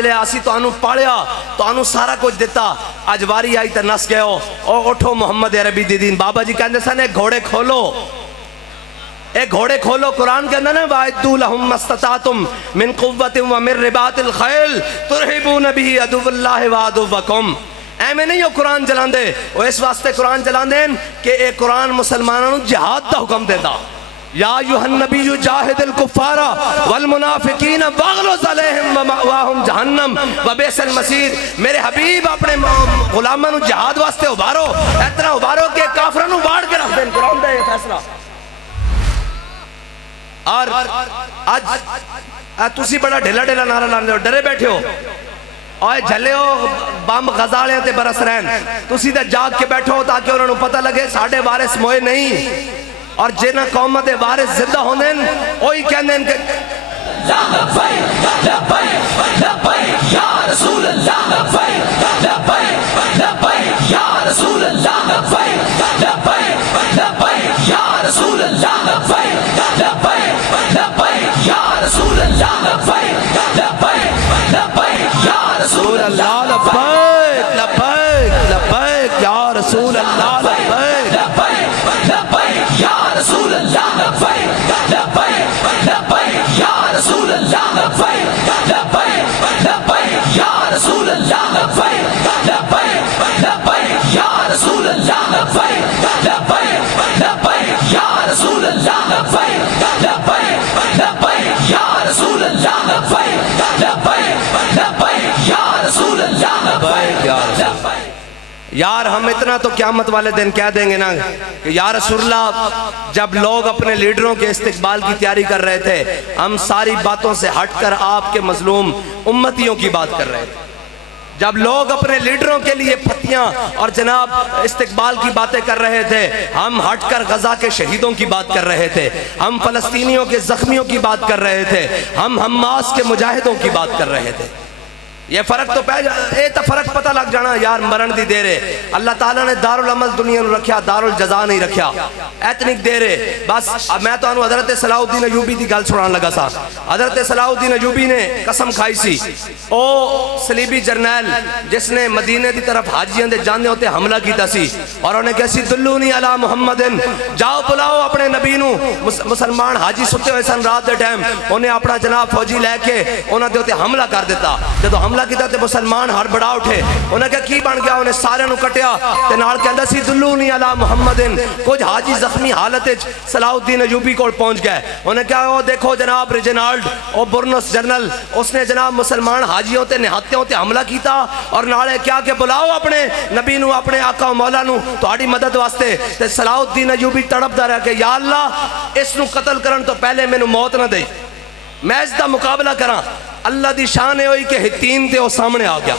लिया, असी तुहानू पालिया, तुहानू सारा कुछ दिता, अज वारी आई तो नस गए हो। उठो मुहम्मद अरबी दी दीन। बाबा जी कहते सन घोड़े खोलो, ए घोड़े खोलो। कुरान के अंदर ना वाइदू लहुम मस्ततातुम मिन कुव्वतिन व मिन रिबातिल खैल तुरहिबून बिही अदुव्वल्लाहि व अदुव्वकुम। एवें नहीं हो कुरान चलाते, वो इस वास्ते कुरान चलाते हैं कि ये कुरान मुसलमानों को जिहाद का हुक्म देता। या अय्युहन नबिय्यु जाहिदिल कुफ्फारा वल मुनाफिकीन वगलुज़ अलैहिम व मअवाहुम जहन्नम व बि'सल मसीर। मेरे हबीब अपने गुलामां नूं जिहाद वास्ते उभारो, इतना उभारो कि काफिरां नूं बाढ़ के रख देन। कुरान दा ये फैसला। और आज तुसी बड़ा ढेला ढेला नारा लाते हो, डरे बैठे हो और झले हो बम गजालियां ते बरस रहन। तुसी ते जाग के बैठो ताकि उन्होंने पता लगे साढ़े वारिस मोए नहीं, और जिन्हें कौम के वारिस जिंदा होंगे वही कहते हैं यार हम इतना तो क़यामत वाले दिन कह देंगे ना कि या रसूलल्लाह, जब लोग अपने लीडरों के इस्तिकबाल की तैयारी कर रहे थे, हम सारी बातों से हटकर आपके मजलूम उम्मतियों की बात कर रहे थे। जब लोग अपने लीडरों के लिए फतियां और जनाब इस्तिकबाल की बातें कर रहे थे, हम हटकर गजा के शहीदों की बात कर रहे थे, हम फलस्तीनियों के जख्मियों की बात कर रहे थे, हम हमास के मुजाहिदों की बात कर रहे थे। ये फर्क तो तो फर्क पता लग जाना यार, मरण दी देर है। अल्लाह ताला ने दारुल अमल दुनिया में रखा, दारुल जजा नहीं रखा। एतनिक देर है बस। अब मैं तो हजरत सलाहुद्दीन अयूबी की गल सुनान लगा सा। हजरत सलाहुद्दीन अयूबी ने कसम खाई सी, ओ सलीबी जरनैल जिसने मदीने की तरफ हाजियों के जाने होते हमला किया सी, और उन्हें कहा सी दुल्लूनी अला मुहम्मदिन, जाओ बुलाओ अपने नबी नू। मुसलमान हाजी सुते हुए सन रात के टाइम, उन्हें अपना जनाब फौजी लैके उन्होंने उत्ते हमला कर दिता। जो हमला किया तो मुसलमान हड़बड़ा उठे, उन्हें क्या की बन गया, उन्हें सारे नू कटिया ते नाल कहंदा सी दुल्लूनी अला मुहम्मदिन। कुछ हाजी जख्मी हालत सलाहुद्दीन अयूबी को पहुंच गए। उन्हें क्या, वो देखो जनाब रेजिनाल्ड और बुरनस जनरल, उसने जनाब मुसलमान हाजियों ते निहत्तियों ते हमला किया, और नाले क्या कि बुलाओ अपने नबी नू, अपने आका मौला नू तुहाडी मदद वास्ते। ते सलाहुद्दीन अयूबी तड़पदा रह के, या अल्लाह इस नू कत्ल करन तो पहले मैनू मौत ना दे, मैं इसका मुकाबला करा। अल्लाह की शान है कि हित्तीन ते वो सामने आ गया,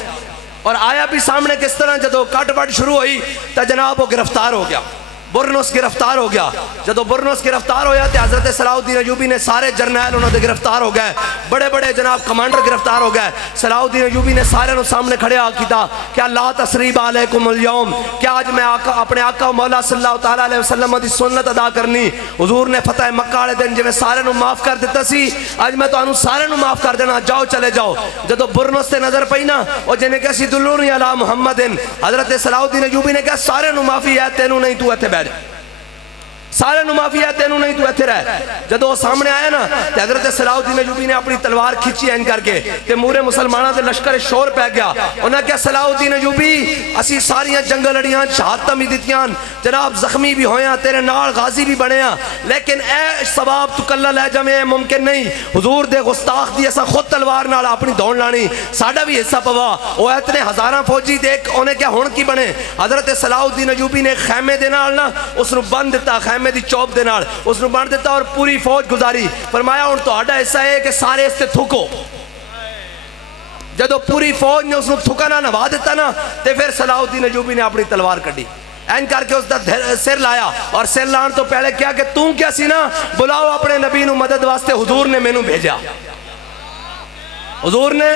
और आया भी सामने किस तरह, जो कट वट शुरू हुई तो जनाब वो गिरफ्तार हो गया, बुरनस गिरफ्तार हो गया। जो बुरनस गिरफ्तार होया तो हजरत सलाहुद्दीन अयूबी ने सारे जरनैल उन्होंने गिरफ्तार हो गए, बड़े बड़े जनाब कमांडर गिरफ्तार हो गए। सलाहुद्दीन अयूबी ने सारे सामने खड़े किया, क्या ला तसरीब अलैकुमुल यौम, क्या आज मैं अपने आका मौला सल्लल्लाहु तआला अलैहि वसल्लम की सुन्नत अदा करनी। हुजूर ने फतेह मक्का वाले दिन जिवें सारे माफ कर दिता सी, अज मैं तुहानू सारे माफ कर देना, जाओ चले जाओ। जो बुरनस से नजर पई ना, और जिन्हें कहा सी दुल्लूनी अला मुहम्मदिन, हजरत सलाहुद्दीन अयूबी ने कहा सारे माफी है, तेनू नहीं, तू इत्थे बैठ। सारे माफी है तेनू नहीं, तू इत्थे रह। जदों सामने आया ना ते हज़रत सलाउद्दीन अयूबी ने अपनी तलवार खिंची एन करके ते मूरे मुसलमानों के लश्कर शोर पै गया। उन्हें क्या सलाउद्दीन अयूबी असी सारियां जंग लड़ियां, शहादतां भी दित्तियां, जनाब जख्मी भी होया, तेरे नाल गाजी भी बने, लेकिन ए सवाब तू कल्ला लै जावे मुमकिन नहीं। हुजूर दे गुस्ताख दी असा खुद तलवार नाल अपनी दौड़ लानी, साडा भी हिस्सा पवा। वो इतने हज़ारां फौजी देख उन्हें क्या हुण की बने। हज़रत सलाउद्दीन अयूबी ने खैमे दे नाल ना उसनू बंद दिता, खैमे दी चौप दे नाल उसनू बंद दिता और पूरी फौज गुजारी। फरमाया हुण तुहाडा हिस्सा है कि सारे इस ते थुको। जदों पूरी फौज ने उसनू थुका ना नवा दिता ना ते फिर सलाउद्दीन अयूबी ने अपनी तलवार कड्डी, एन करके उसका सिर लाया और सिर लाने तो पहले क्या कि तू क्या सी ना, बुलाओ अपने नबी नू मदद वास्ते, हुजूर ने मैनू भेजा, हुजूर ने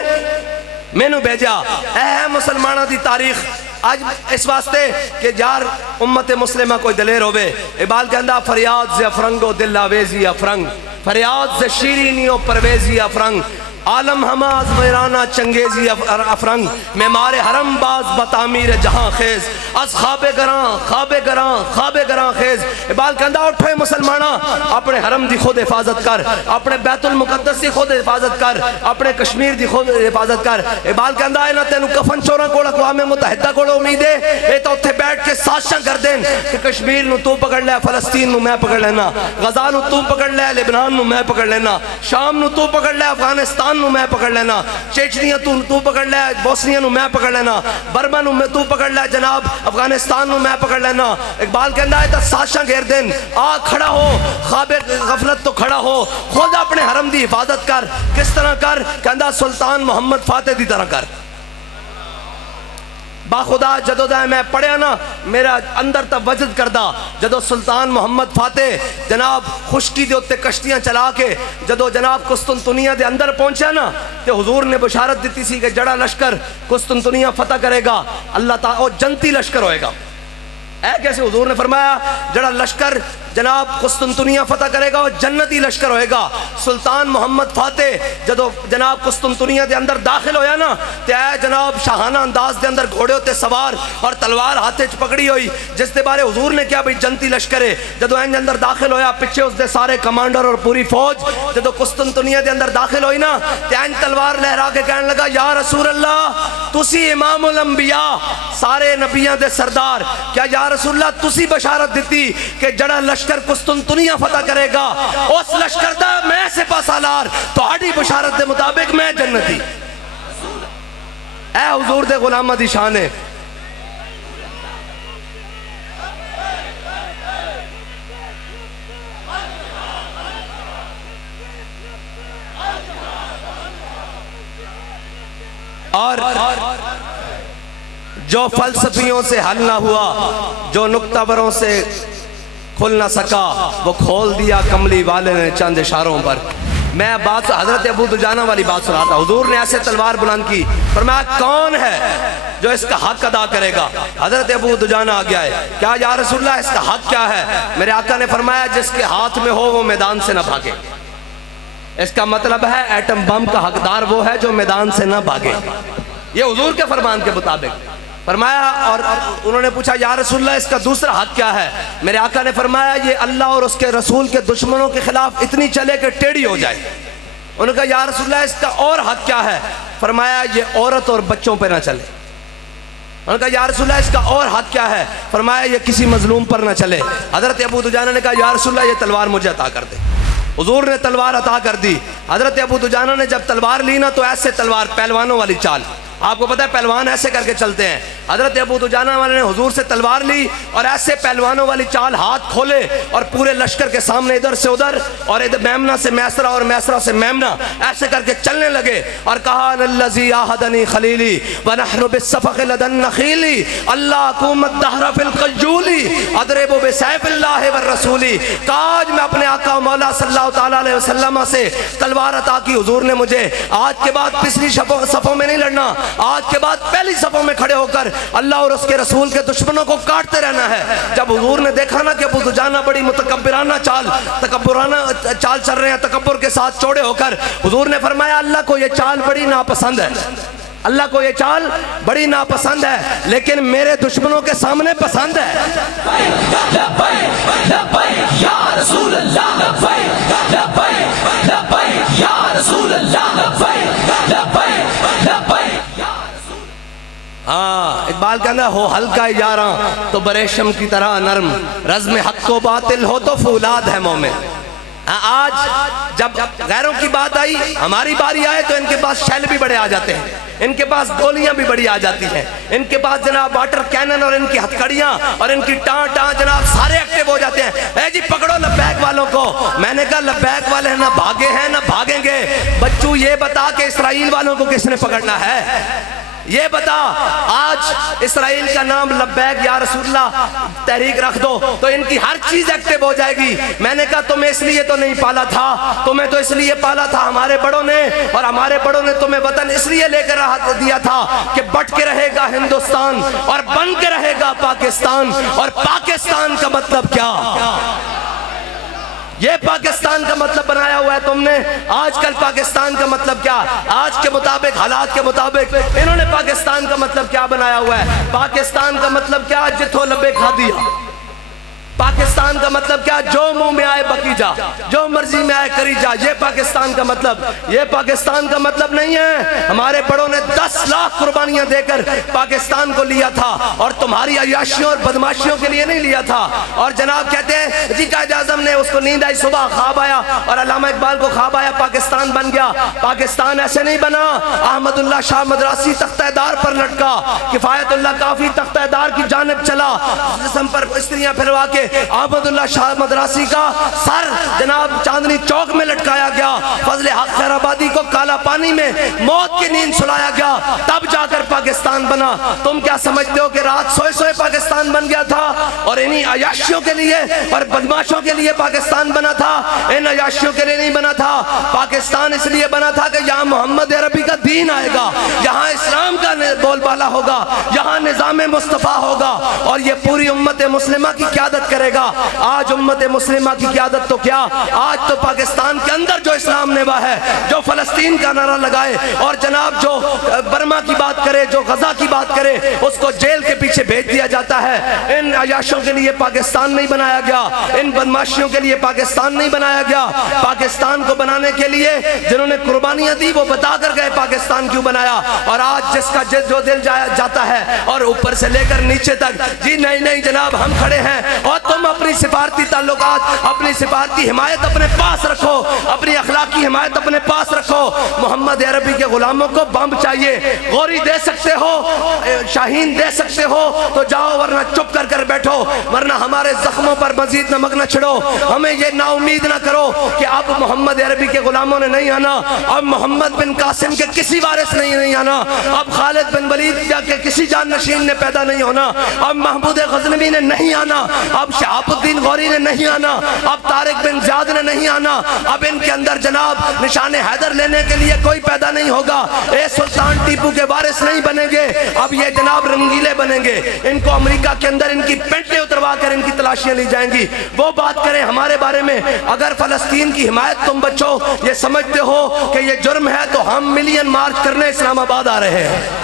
मैनू भेजा। है मुसलमानों की तारीख आज इस वास्ते कि यार उम्मत मुस्लिमा कोई दलेर होवे। इकबाल कहता फरियाद से अफरंगो दिल आवेजी अफरंग, फरियाद से शीरीनियो परवेजी अफरंग, आलम हमाज मैराना चंगेजी अफरंग, मेमारे हरम बाज बतामीर जहां खेज, अस खाबे गरां खेज। इकबाल कहता उठे मुसलमाना अपने हरम की खुद हिफाजत कर, अपने बैतुल मुकद्दस की खुद हिफाजत कर, अपने कश्मीर की खुद हिफाजत कर। इकबाल कहता है ना तेन कफन चोरा को अक़वाम मुत्तहिदा को उम्मीद है, ये तो उत्थे बैठ के साजिशां कर देन कि कश्मीर नू तू पकड़ लै, फलस्तीन नू मैं पकड़ लेना, गजा नू तू पकड़ लै, लेबनान नू मैं पकड़ लेना, शाम नू तू पकड़ लै, अफगानिस्तान नू मैं पकड़ लेना, चेचनिया तू पकड़ लै, बोस्निया नू मैं पकड़ लेना, बर्मा नू तू पकड़ लै, जनाब अफगानिस्तान नू मैं पकड़ लेना। इकबाल कहता है तो साजिशां घेर देन, आ खड़ा हो, ख्वाबे गफलत तो खड़ा हो, खुद अपने हरम की हिफाजत कर। किस तरह कर? कहता सुल्तान मोहम्मद फातेह की तरह कर। बाखुदा जदों दा मैं पढ़िया ना मेरा अंदर तक वजद करदा, जदों सुल्तान मोहम्मद फातेह जनाब खुशकी के उत्ते कश्तियां चला के जदों जनाब कुस्तुनतुनिया के अंदर पहुंचा ना तो हुजूर ने बशारत दी सी कि जड़ा लश्कर कुस्तुनतुनिया फतह करेगा अल्लाह ताला वो जनती लश्कर होएगा। ऐ कैसे? हुजूर ने फरमाया जड़ा लश्कर जनाब कुस्तुनतुनिया फतह करेगा वो जन्नती लश्कर होएगा। सुल्तान मोहम्मद फातेह जदों जनाब कुस्तुनतुनिया के अंदर दाखिल होया ना तो ऐ जनाब शाहाना अंदाज के अंदर घोड़े उत्ते सवार और तलवार हाथे च पकड़ी हुई, जिसके बारे हुजूर ने क्या भाई जनती लश्कर है। जदों इंज अंदर दाखिल होया पिछे उसके सारे कमांडर और पूरी फौज जदों कुस्तुनतुनिया के अंदर दाखिल हुई ना तो इंज तलवार लहरा के कहने लगा या रसूल अल्लाह तुसी इमामुल अंबिया, सारे नबियां दे सरदार, क्या या रसूल अल्लाह तुसी बशारत दी कि जड़ा लश्कर कुस्तुनतुनिया फतह करेगा उस लश्कर दा मैं सिपा सालार, तुहाडी बशारत के मुताबिक मैं जन्नती। ऐ हुजूर दे गुलामां दी शान है। और जो फलसफियों से हल ना हुआ, जो नुक्तावरों से खुल ना सका, वो खोल दिया कमली वाले ने चंद इशारों पर। मैं बात हजरत अबू दुजाना वाली बात सुना था। हुजूर ने ऐसे तलवार बुलंद की, फरमाया कौन है जो इसका हक अदा करेगा? हजरत अबू दुजाना आ गया है, क्या या रसूलल्लाह इसका हक क्या है? मेरे आका ने फरमाया जिसके हाथ में हो वो मैदान से ना भागे। इसका मतलब है एटम बम का हकदार वो है जो मैदान से ना भागे। ये हुजूर के फरमान के मुताबिक फरमाया। और उन्होंने पूछा या रसूलल्लाह इसका दूसरा हक क्या है? मेरे आका ने फरमाया ये अल्लाह और उसके रसूल के दुश्मनों के खिलाफ इतनी चले कि टेढ़ी हो जाए। उन्होंने कहा या रसूलल्लाह इसका और हक क्या है? फरमाया ये औरत और बच्चों पर ना चले। उन्होंने कहा या रसूलल्लाह इसका और हक क्या है? फरमाया ये किसी मजलूम पर ना चले। हजरत अबू दुजाना ने कहा या रसूलल्लाह ये तलवार मुझे अता कर दे। हुजूर ने तलवार अता कर दी। हजरत अबू दुजाना ने जब तलवार ली ना तो ऐसे तलवार पहलवानों वाली चाल, आपको पता है पहलवान ऐसे करके चलते हैं। हजरत अबू दुजाना वाले ने हुजूर से तलवार ली और ऐसे पहलवानों वाली चाल, हाथ खोले और पूरे लश्कर के सामने इधर से उधर और इधर मैमना से मैसरा और मैसरा से मैमना ऐसे करके चलने लगे और कहा अल्लज़ी आहदनी खलीली व नहनु बिस्सफ़क़ लदन नखीली अल्लाह कुमत दहरा फिल क़ज्जूली अदरिबु बिसैफ़िल्लाहि व रसूली। काज मैं अपने आका मौला सल्लल्लाहु तआला अलैहि वसल्लम से तलवार अता की। हुजूर ने मुझे आज के बाद पिछली सफ़ों में नहीं लड़ना, आज के बाद पहली सफ़ों में खड़े होकर अल्लाह और उसके रसूल के दुश्मनों को काटते रहना है। जब हुजूर ने देखा ना कि अबू दुजाना बड़ी मुतकब्बिराना तकब्बुराना चाल चल रहे हैं, तकब्बुर के साथ चौड़े होकर, हुजूर ने फरमाया अल्लाह को ये चाल बड़ी नापसंद है। अल्लाह को ये चाल बड़ी नापसंद है, लेकिन मेरे दुश्मनों के सामने पसंद है। हाँ, इकबाल कहना हो हल्का यारा तो बरेशम की तरह नरम, रज़्म हक को बातिल हो तो फौलाद है मोमिन। आज जब गैरों की बात आई, हमारी बारी आए तो इनके पास शैल भी बड़े आ जाते हैं, इनके पास गोलियां भी बड़ी आ जाती हैं, इनके पास जनाब वाटर कैनन और इनकी हथकड़ियां और इनकी टाँ जनाब सारे एक्टिव हो जाते हैं। ए जी पकड़ो लब्बैक वालों को। मैंने कहा लब्बैक वाले ना भागे हैं ना भागेंगे। बच्चू ये बता के इसराइल वालों को किसने पकड़ना है, ये बता। आज इसराइल का नाम लब्बैक या रसूलुल्लाह तहरीक रख दो तो इनकी हर चीज एक्टिव हो जाएगी। मैंने कहा तुम्हें इसलिए तो नहीं पाला था, तुम्हें तो इसलिए पाला था हमारे बड़ों ने, और हमारे बड़ों ने तुम्हें वतन इसलिए लेकर दिया था कि बट के रहेगा हिंदुस्तान और बन के रहेगा पाकिस्तान। और पाकिस्तान का मतलब क्या, ये पाकिस्तान का मतलब बनाया हुआ है तुमने। आजकल पाकिस्तान का मतलब क्या, आज के मुताबिक हालात के मुताबिक इन्होंने पाकिस्तान का मतलब क्या बनाया हुआ है। पाकिस्तान का मतलब क्या, जिथो लबे खा दिया। पाकिस्तान का मतलब क्या, जो मुंह में आए बकी जा, जो मर्जी में आए करी जा। ये पाकिस्तान का मतलब, ये पाकिस्तान का मतलब नहीं है। हमारे बड़ों ने 10 लाख कुर्बानियां देकर पाकिस्तान को लिया था, और तुम्हारी अय्याशियों और बदमाशियों के लिए नहीं लिया था। और जनाब कहते हैं जी कायद आज़म ने उसको नींद आई, सुबह ख्वाब आया, और अल्लामा इकबाल को ख्वाब आया पाकिस्तान बन गया। पाकिस्तान ऐसे नहीं बना। अहमदुल्लाह शाह मदरासी तख्तेदार पर लटका, किफायतुल्लाह काफी तख्तेदार की जानिब चला, जिस्म पर स्त्रियां फिरवा के अहमदुल्लाह शाह मदरासी का सर जनाब चांदनी चौक में लटकाया गया। फजले हक खैराबादी को काला पानी में मौत की नींद सुलाया गया, तब जाकर पाकिस्तान बना। तुम क्या समझते हो कि रात सोए सोए पाकिस्तान बन गया था, और इन्हीं अयाशियों के लिए और बदमाशों के लिए पाकिस्तान बना था? इन अयाशियों के लिए नहीं बना था। पाकिस्तान इसलिए बना था कि यहाँ मोहम्मद अरबी का दीन आएगा, यहाँ इस्लाम का बोलबाला होगा, यहाँ निज़ाम मुस्तफ़ा होगा, और ये पूरी उम्मत मुस्लिमा की क़यादत करेगा। आज उम्मत मुस्लिमा की क़यादत तो क्या, आज तो पाकिस्तान के अंदर जो इस्लाम नेवा है, जो फलस्तीन का नारा लगाए, और जनाब जो बर्मा की बात करे, जो गजा की बात करे, उसको जेल के पीछे भेज दिया जाता है। इन अयाशों के लिए पाकिस्तान नहीं बनाया गया, इन बदमाशियों के लिए पाकिस्तान नहीं बनाया गया। पाकिस्तान को बनाने के लिए जिन्होंने कुर्बानियां दी वो बता कर गए पाकिस्तान क्यों बनाया। और आज जिसका जो दिल जाता है और ऊपर से लेकर नीचे तक, जी नहीं नहीं जनाब हम खड़े हैं, और तुम अपनी सिफारती ताल्लुकात, अपनी सिफारती हिमायत अपने पास रखो, अपनी अखलाकी हिमायत अपने पास रखो। मोहम्मद अरबी के गुलामों को बम चाहिए, गोरी दे सकते हो, शाहीन दे सकते हो तो जाओ, वरना चुप कर कर बैठो, वरना हमारे जख्मों पर मजीद नमक न छिड़ो। हमें ये नाउमीद ना करो कि अब मोहम्मद अरबी के गुलामों ने नहीं आना, अब मोहम्मद बिन कासिम के किसी वारिस नहीं आना, अब खालिद बिन वलीद के किसी जान नशीन ने पैदा नहीं होना, अब महमूद गजनवी ने नहीं आना, अब शहाबुद्दीन गौरी ने नहीं आना, अब तारिक बिन ज़ियाद ने नहीं आना, अब इनके अंदर जनाब निशान हैदर लेने के लिए कोई पैदा नहीं होगा। ए सुल्तान टीपू के वारिस नहीं बनेंगे, अब ये जनाब रंगीले बनेंगे। इनको अमेरिका के अंदर इनकी पेंटें उतरवा कर इनकी तलाशियां ली जाएंगी। वो बात करें हमारे बारे में, अगर फलस्तीन की हिमायत तुम बच्चों ये समझते हो कि ये जुर्म है, तो हम मिलियन मार्च करने इस्लामाबाद आ रहे हैं।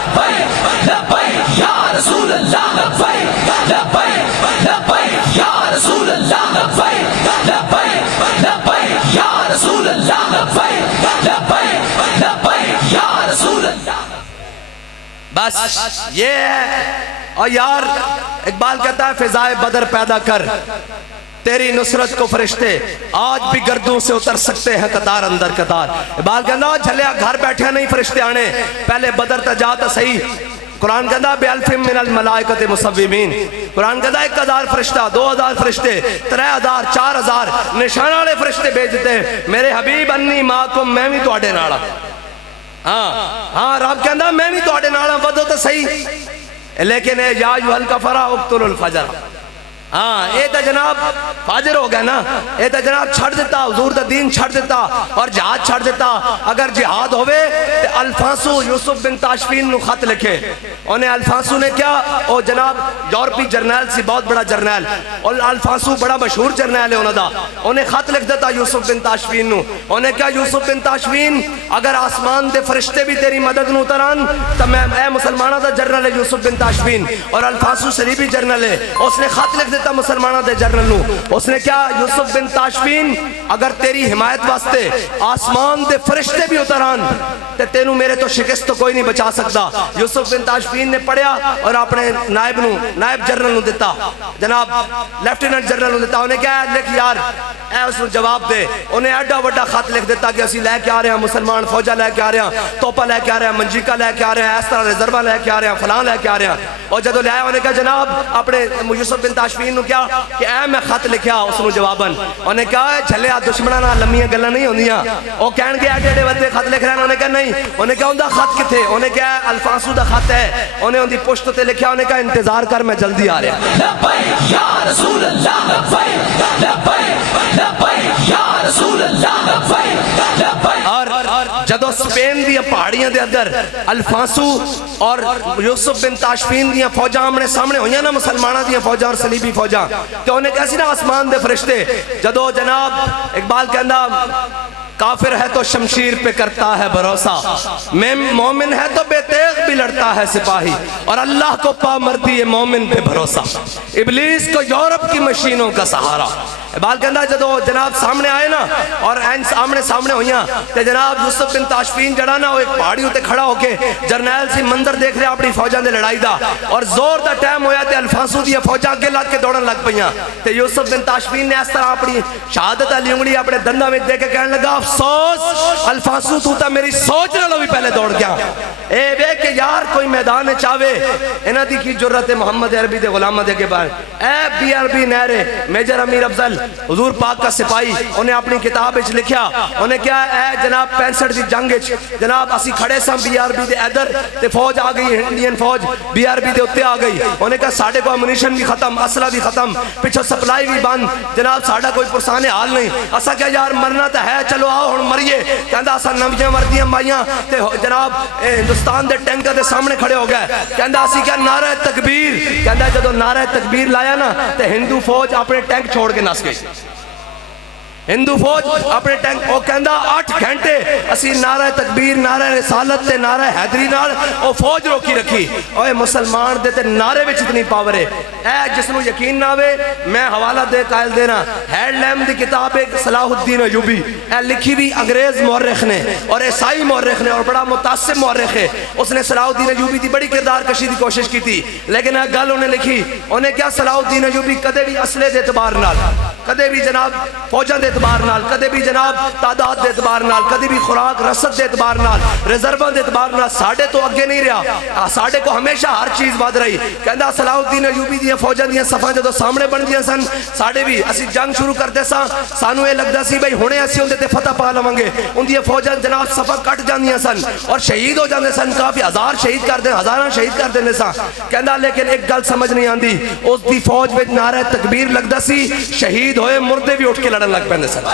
बस ये है। और यार इकबाल कहता है फिजाए बदर पैदा कर, तेरी नुसरत को फरिश्ते आज भी गर्दों से उतर सकते हैं कतार अंदर कतार। इकबाल कहता झलिया घर बैठे नहीं फरिश्ते आने, पहले बदर तक जा तो सही। कुरान कहता बेअल्फिम मिनल मलाइकत मुसव्विमीन, कुरान कहता 1000 फरिश्ता, 2000 फरिश्ते, 3000, 4000 निशान वाले फरिश्ते भेजते। मेरे हबीब अन्नी माकुम, मैं भी तुहाडे नाल। हाँ हाँ रब कहता मैं भी तुहाडे नाल, वधो तो सही। लेकिन या अय्युहल कफरा उक्तुलुल फजर, हाँ ये तो जनाब फाजिर हो गया ना, ये तो जनाब छड़ देता, हुजूर दा दीन छड़ देता और जिहाद छड़ देता। अगर जिहाद होवे तो अल्फांसो यूसुफ बिन ताशफीन नु खत लिखे। उन्हें अल्फांसो ने क्या, ओ जनाब यूरोपी जर्नैल सी, बहुत बड़ा जर्नैल, और अल्फांसो बड़ा मशहूर जर्नैल है उन्होंने, उन्हें खत लिख देता यूसुफ बिन ताशफीन नु। उन्हें क्या, यूसुफ बिन ताशफीन अगर आसमान दे फरिश्ते भी तेरी मदद न उतरन तो मैं मुसलमाना दा जर्नल है यूसुफ बिन ताशफीन, और अल्फांसो सलीबी जर्नल है। उसने खत लिख देता मुसलमाना दे जर्नल नु। उसने क्या, यूसुफ बिन ताशफीन अगर तेरी हिमायत वास्ते आसमान दे फरिश्ते भी उतरान ते तेनू मेरे तो शिकस्त तो कोई नहीं बचा सकता। यूसुफ बिन ताशफीन ने पढ़िया और अपने नायब जनरल नु दिता, जनाब लेफ्टिनेंट जनरल नु दिता। उन्हें क्या लिख यार ए उसनु जवाब दे। उन्हें एडा बड़ा खत लिख दिता कि असी लैके आ रहे हैं मुसलमान फौजा लैके आ रहे हैं, तोपा लैके आ रहे हैं, मंजीका लैके आ रहे हैं, इस तरह रिजर्वा लैके आ रहे हैं, फलां लैके आ रहे हैं। और जदों लिया उन्हें कहा जनाब अपने यूसुफ बिन ताशफीन नु क्या कि ए मैं खत लिखा उसनु जवाबन। उन्हें कहा झलिया दुश्मना नाल लम्मियां गल्लां नहीं होंदियां, ओ कहणगे एडे एडे बंदे खत लिख रहे हैं। उन्हें कहा नहीं, उन्हें कहा उनका खत किथे? उन्हें क्या अल्फांसो दा खत है, उन्हें उनकी पुश्त ते लिखा। उन्हें कहा इंतजार कर मैं जल्दी आ रहा। और जदों स्पेन दी पहाड़ियां दे अंदर अल्फांसो और यूसुफ बिन ताशफीन दी फौजा आमने सामने हुई ना, मुसलमाना दी फौजा और सलीबी फौजा, तो उन्हें कैसी ना आसमान दे फरिश्ते। जदों जनाब इकबाल कहंदा काफिर है तो शमशीर पे करता है भरोसा, मोमिन है तो बेतेग भी लड़ता है सिपाही, और अल्लाह को पामर्दी है मोमिन पे भरोसा, इबलीस को यूरोप की मशीनों का सहारा। इकबाल कहता जदों जनाब सामने आए ना और आमने सामने हुई तो जनाब यूसुफ बिन ताशफीन जड़ा ना वो एक पहाड़ी उत्ते खड़ा होके जरनैल सी मंजर देख रहा अपनी फौजा की लड़ाई का, और जोर का टाइम होया तो अल्फांसो दी फौजा अगे लग के दौड़न लग पईयां। तो यूसुफ बिन ताशफीन ने इस तरह अपनी शहादत वाली उंगली अपने दंदा में दे के कहने लगा अफसोस अल्फांसो तू तो मेरी सोच नालों भी पहले दौड़ गया। ए वे के यार कोई मैदान चावे इन्हां दी की जरूरत है मोहम्मद अरबी दे गुलामां दे के बाद। ए बीआरबी नहरे मेजर अमीर अफजल हुजूर पाक का सिपाही, उन्हें अपनी किताब विच लिखा, उन्हें क्या है जनाब 65 दी जंग जनाब असी खड़े सां बीआरबी दे इधर ते फौज आ गई, इंडियन फौज बीआरबी दे उत्ते आ गई। उन्हें कहा साडे को अम्यूनिशन भी खत्म, असला भी खत्म, पिछों सप्लाई भी बंद, जनाब साडा कोई पुरसाने हाल नहीं। असा क्या यार मरना तो है, चलो आओ हुण मरिए। कहंदा असा नवियां वर्दियां पाईयां ते जनाब हिंदुस्तान दे टैंकर दे सामने खड़े हो गए। कहंदा असी क्या नारा तकबीर। कहंदा जदों नारा तकबीर लाया ना ते हिंदू फौज अपने टैंक छोड़ के नस गई। हिंदू फौज अपने टैंक, वो कहंदा 8 घंटे असी नारा तकबीर नारा रिसालत ते नारा हैदरी नाल ओ फौज रोकी रखी। ओए मुसलमान दे ते नारे विच इतनी पावर है, ए जिसनु यकीन ना आवे मैं हवाला दे कायल देना। हेडलैम दी किताब है सलाहुद्दीन अयूबी, ए लिखी भी अंग्रेज मौरख ने और ईसाई मौरख ने और बड़ा मुतासिब मौरख है। उसने सलाहुद्दीन अयूबी दी बड़ी किरदार कशी दी कोशिश की थी, लेकिन ए गल उन्हें लिखी, उन्हें क्या सलाहुद्दीन अयूबी कदे भी असले दे एतबार नाल, कदे भी जनाब फौजा दे एतबार नाल, कदे भी जनाब तादाद दे एतबार नाल, कदे भी खुराक रसद दे एतबार नाल, रिजर्वां दे एतबार नाल साडे तो अगे नहीं रहा। साडे को हमेशा हर चीज वध रही। कहंदा सलाहुद्दीन अयूबी दी फौजां दी सफा जदों सामने बनदियां सन, साडे भी असी जंग शुरू करदे सां, सानू ये लगदा सी भाई हुणे असी उहदे ते फतह पा लवांगे। उहदी फौजां जनाब सफा कट जांदियां सन और शहीद हो जांदे सन, काफी हजार शहीद कर दे, हजारां शहीद कर देंदे सा। कहंदा लेकिन एक गल समझ नहीं आंदी, उसदी फौज विच नारा तकबीर लगदा सी, शहीद होए मुर्दे भी उठ के लड़न लग पैंदे सन।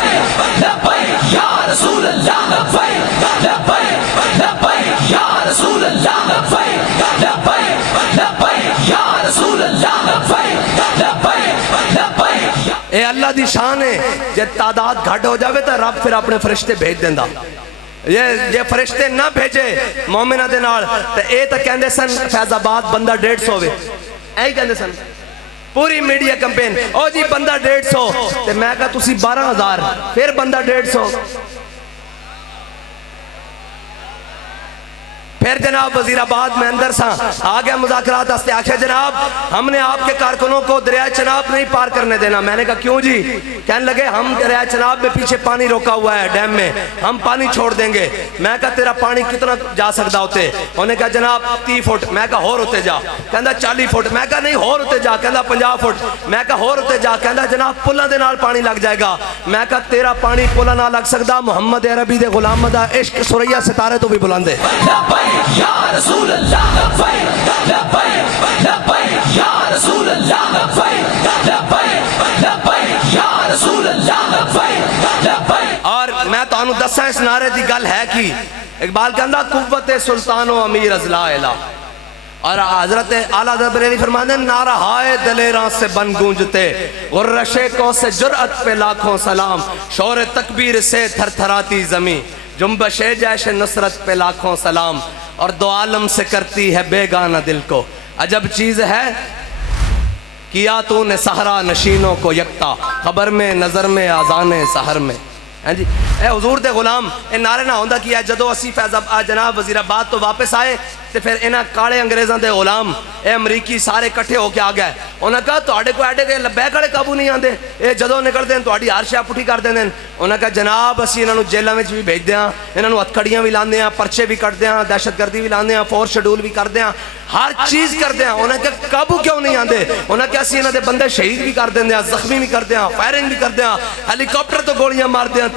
ए अल्लाह दी शान है, जे तादाद घट हो जावे तो रब फिर अपने फरिश्ते भेज देंदा। ये फरिश्ते ना भेजे मोमिना दे नाल ते ए तां कहंदे सन फैजाबाद बंदा 150 होवे, ऐही कहंदे सन पूरी मीडिया कैंपेन। ओ जी बंदा 150 ते मैं कहा तुसी 12,000, फिर बंदा 150, फिर जनाब वजीराबाद में अंदर सा आ गया मुज़ाकरात वास्ते, आखे जनाब हमने आपके कारकुनों को दरिया चनाब नहीं पार करने देना। मैंने कहा क्यों जी? कहने लगे हम दरिया चनाब में पीछे पानी रोका हुआ है डैम में, हम पानी छोड़ देंगे। मैं कहा तेरा पानी कितना जा सकता होते? उन्होंने कहा जनाब 30 फुट। मैं कहा होर होते जा। कहता 40 फुट। मैं कहा नहीं होर होते जा। कहता 50 फुट। मैं कहा होर होते जा। कहता जनाब पुलों के नाल पानी लग जाएगा। मैं कहा तेरा पानी पुलों ना लग सकता, मुहम्मद अरबी दे गुलाम दा इश्क सुरैया सितारे तो भी बुलंद है। या रसूल अल्लाह, लब्बैक लब्बैक लब्बैक या रसूल अल्लाह, लब्बैक लब्बैक लब्बैक या रसूल अल्लाह, लब्बैक लब्बैक। और मैं तुहानू दस्सां इस नारे दी गल है कि इकबाल कहंदा कुव्वत सुल्तानो अमीर अज़ला इला, और हजरत आला बरेली फरमाते नारा हाय दलेरा से बन गूंजते, गुर्रशे को से जुर्अत पे लाखों सलाम, शोर तकबीर से थरथराती जमी, जुम्बशे जैश नुसरत पे लाखों सलाम, और दो आलम से करती है बेगाना दिल को। अजब चीज है किया तूने सहरा नशीनों को यकता, खबर में नजर में आजाने सहर में। हाँ जी, ए हुजूर दे गुलाम ए नारे ना होंदा कि जदों असी फैज़ाबाद जनाब वज़ीराबाद तो वापस आए तो फिर इन्हां काले अंग्रेज़ों दे गुलाम ए अमरीकी सारे इकट्ठे होके आ गए। उन्हें कहा तुहाडे को एडे के लब्बैक वाले काबू नहीं आते, ये जदों निकलते हैं तुहाडी हर शै पुठी कर देंदे। उन्हें कहा जनाब असी इन्हां नूं जेलां विच भी भेजदे हां, इन्हां नूं हथकड़ियां भी लांदे हां, पर्चे भी कटदे हां, दहशतगर्दी भी लांदे हां, फोर्स शेड्यूल भी करदे हां, हर चीज़ करदे हां। उन्हें कहा काबू क्यों नहीं आते? उन्हें कहा असी इन्हां दे बंदे शहीद भी कर देंदे हां, जख्मी भी करदे हां, फायरिंग भी करदे हां, हेलीकॉप्टर तो गोलियां मारदे हां,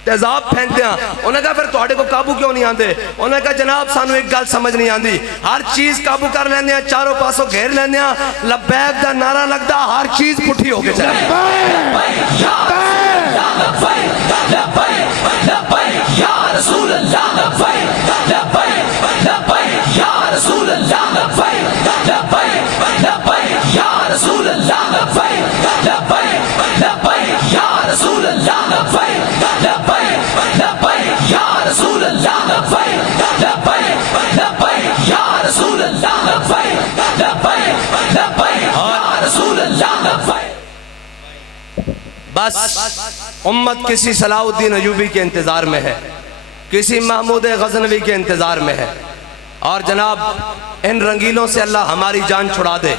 तेजाब फेंकते हैं। उन्हें कहा फिर तुहाडे को काबू क्यों नहीं आते? उन्हें कहा जनाब सानू एक गल समझ नहीं आती, हर चीज काबू कर लेंदे हैं, चारों पासों घेर लेंदे हैं, लब्बैक दा नारा लगदा, हर चीज पुठी होके चले। बस उम्मत किसी सलाहुद्दीन अयूबी के इंतजार में है, किसी महमूद गजनवी के इंतजार में है। और जनाब इन रंगीलों से अल्लाह हमारी जान छुड़ा दे।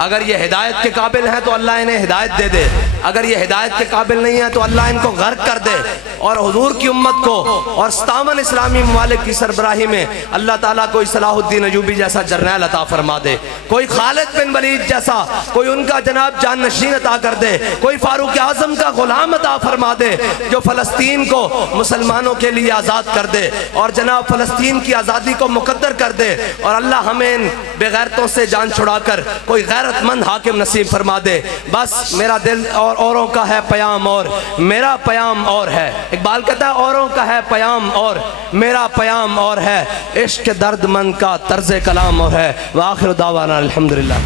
अगर ये हिदायत के काबिल हैं तो अल्लाह इन्हें हिदायत दे दे, अगर ये हिदायत के काबिल नहीं है तो अल्लाह इनको गर्क कर दे। और हुजूर की उम्मत को और 57 इस्लामी ममालिक की सरबराही में अल्लाह ताला कोई सलाहुद्दीन अयूबी जैसा जर्नैल अता फरमा दे, कोई खालिद बिन वलीद जैसा कोई उनका जनाब जाननशीन अता कर दे, कोई फारूक आजम का गुलाम अता फरमा दे जो फ़लस्तीन को मुसलमानों के लिए आज़ाद कर दे और जनाब फ़लस्तीन की आज़ादी को मुकद्दर कर दे। और अल्लाह हमें इन बेगैरतों से जान छुड़ाकर कोई गैरतमंद हाकिम नसीब फरमा दे। बस मेरा दिल और औरों का है पयाम और मेरा पयाम और है। इकबाल कहता है औरों का है पयाम और मेरा पयाम और है, इश्क दर्दमंद का तर्ज कलाम और है। व आखिर दावाना अल्हम्दुलिल्लाह।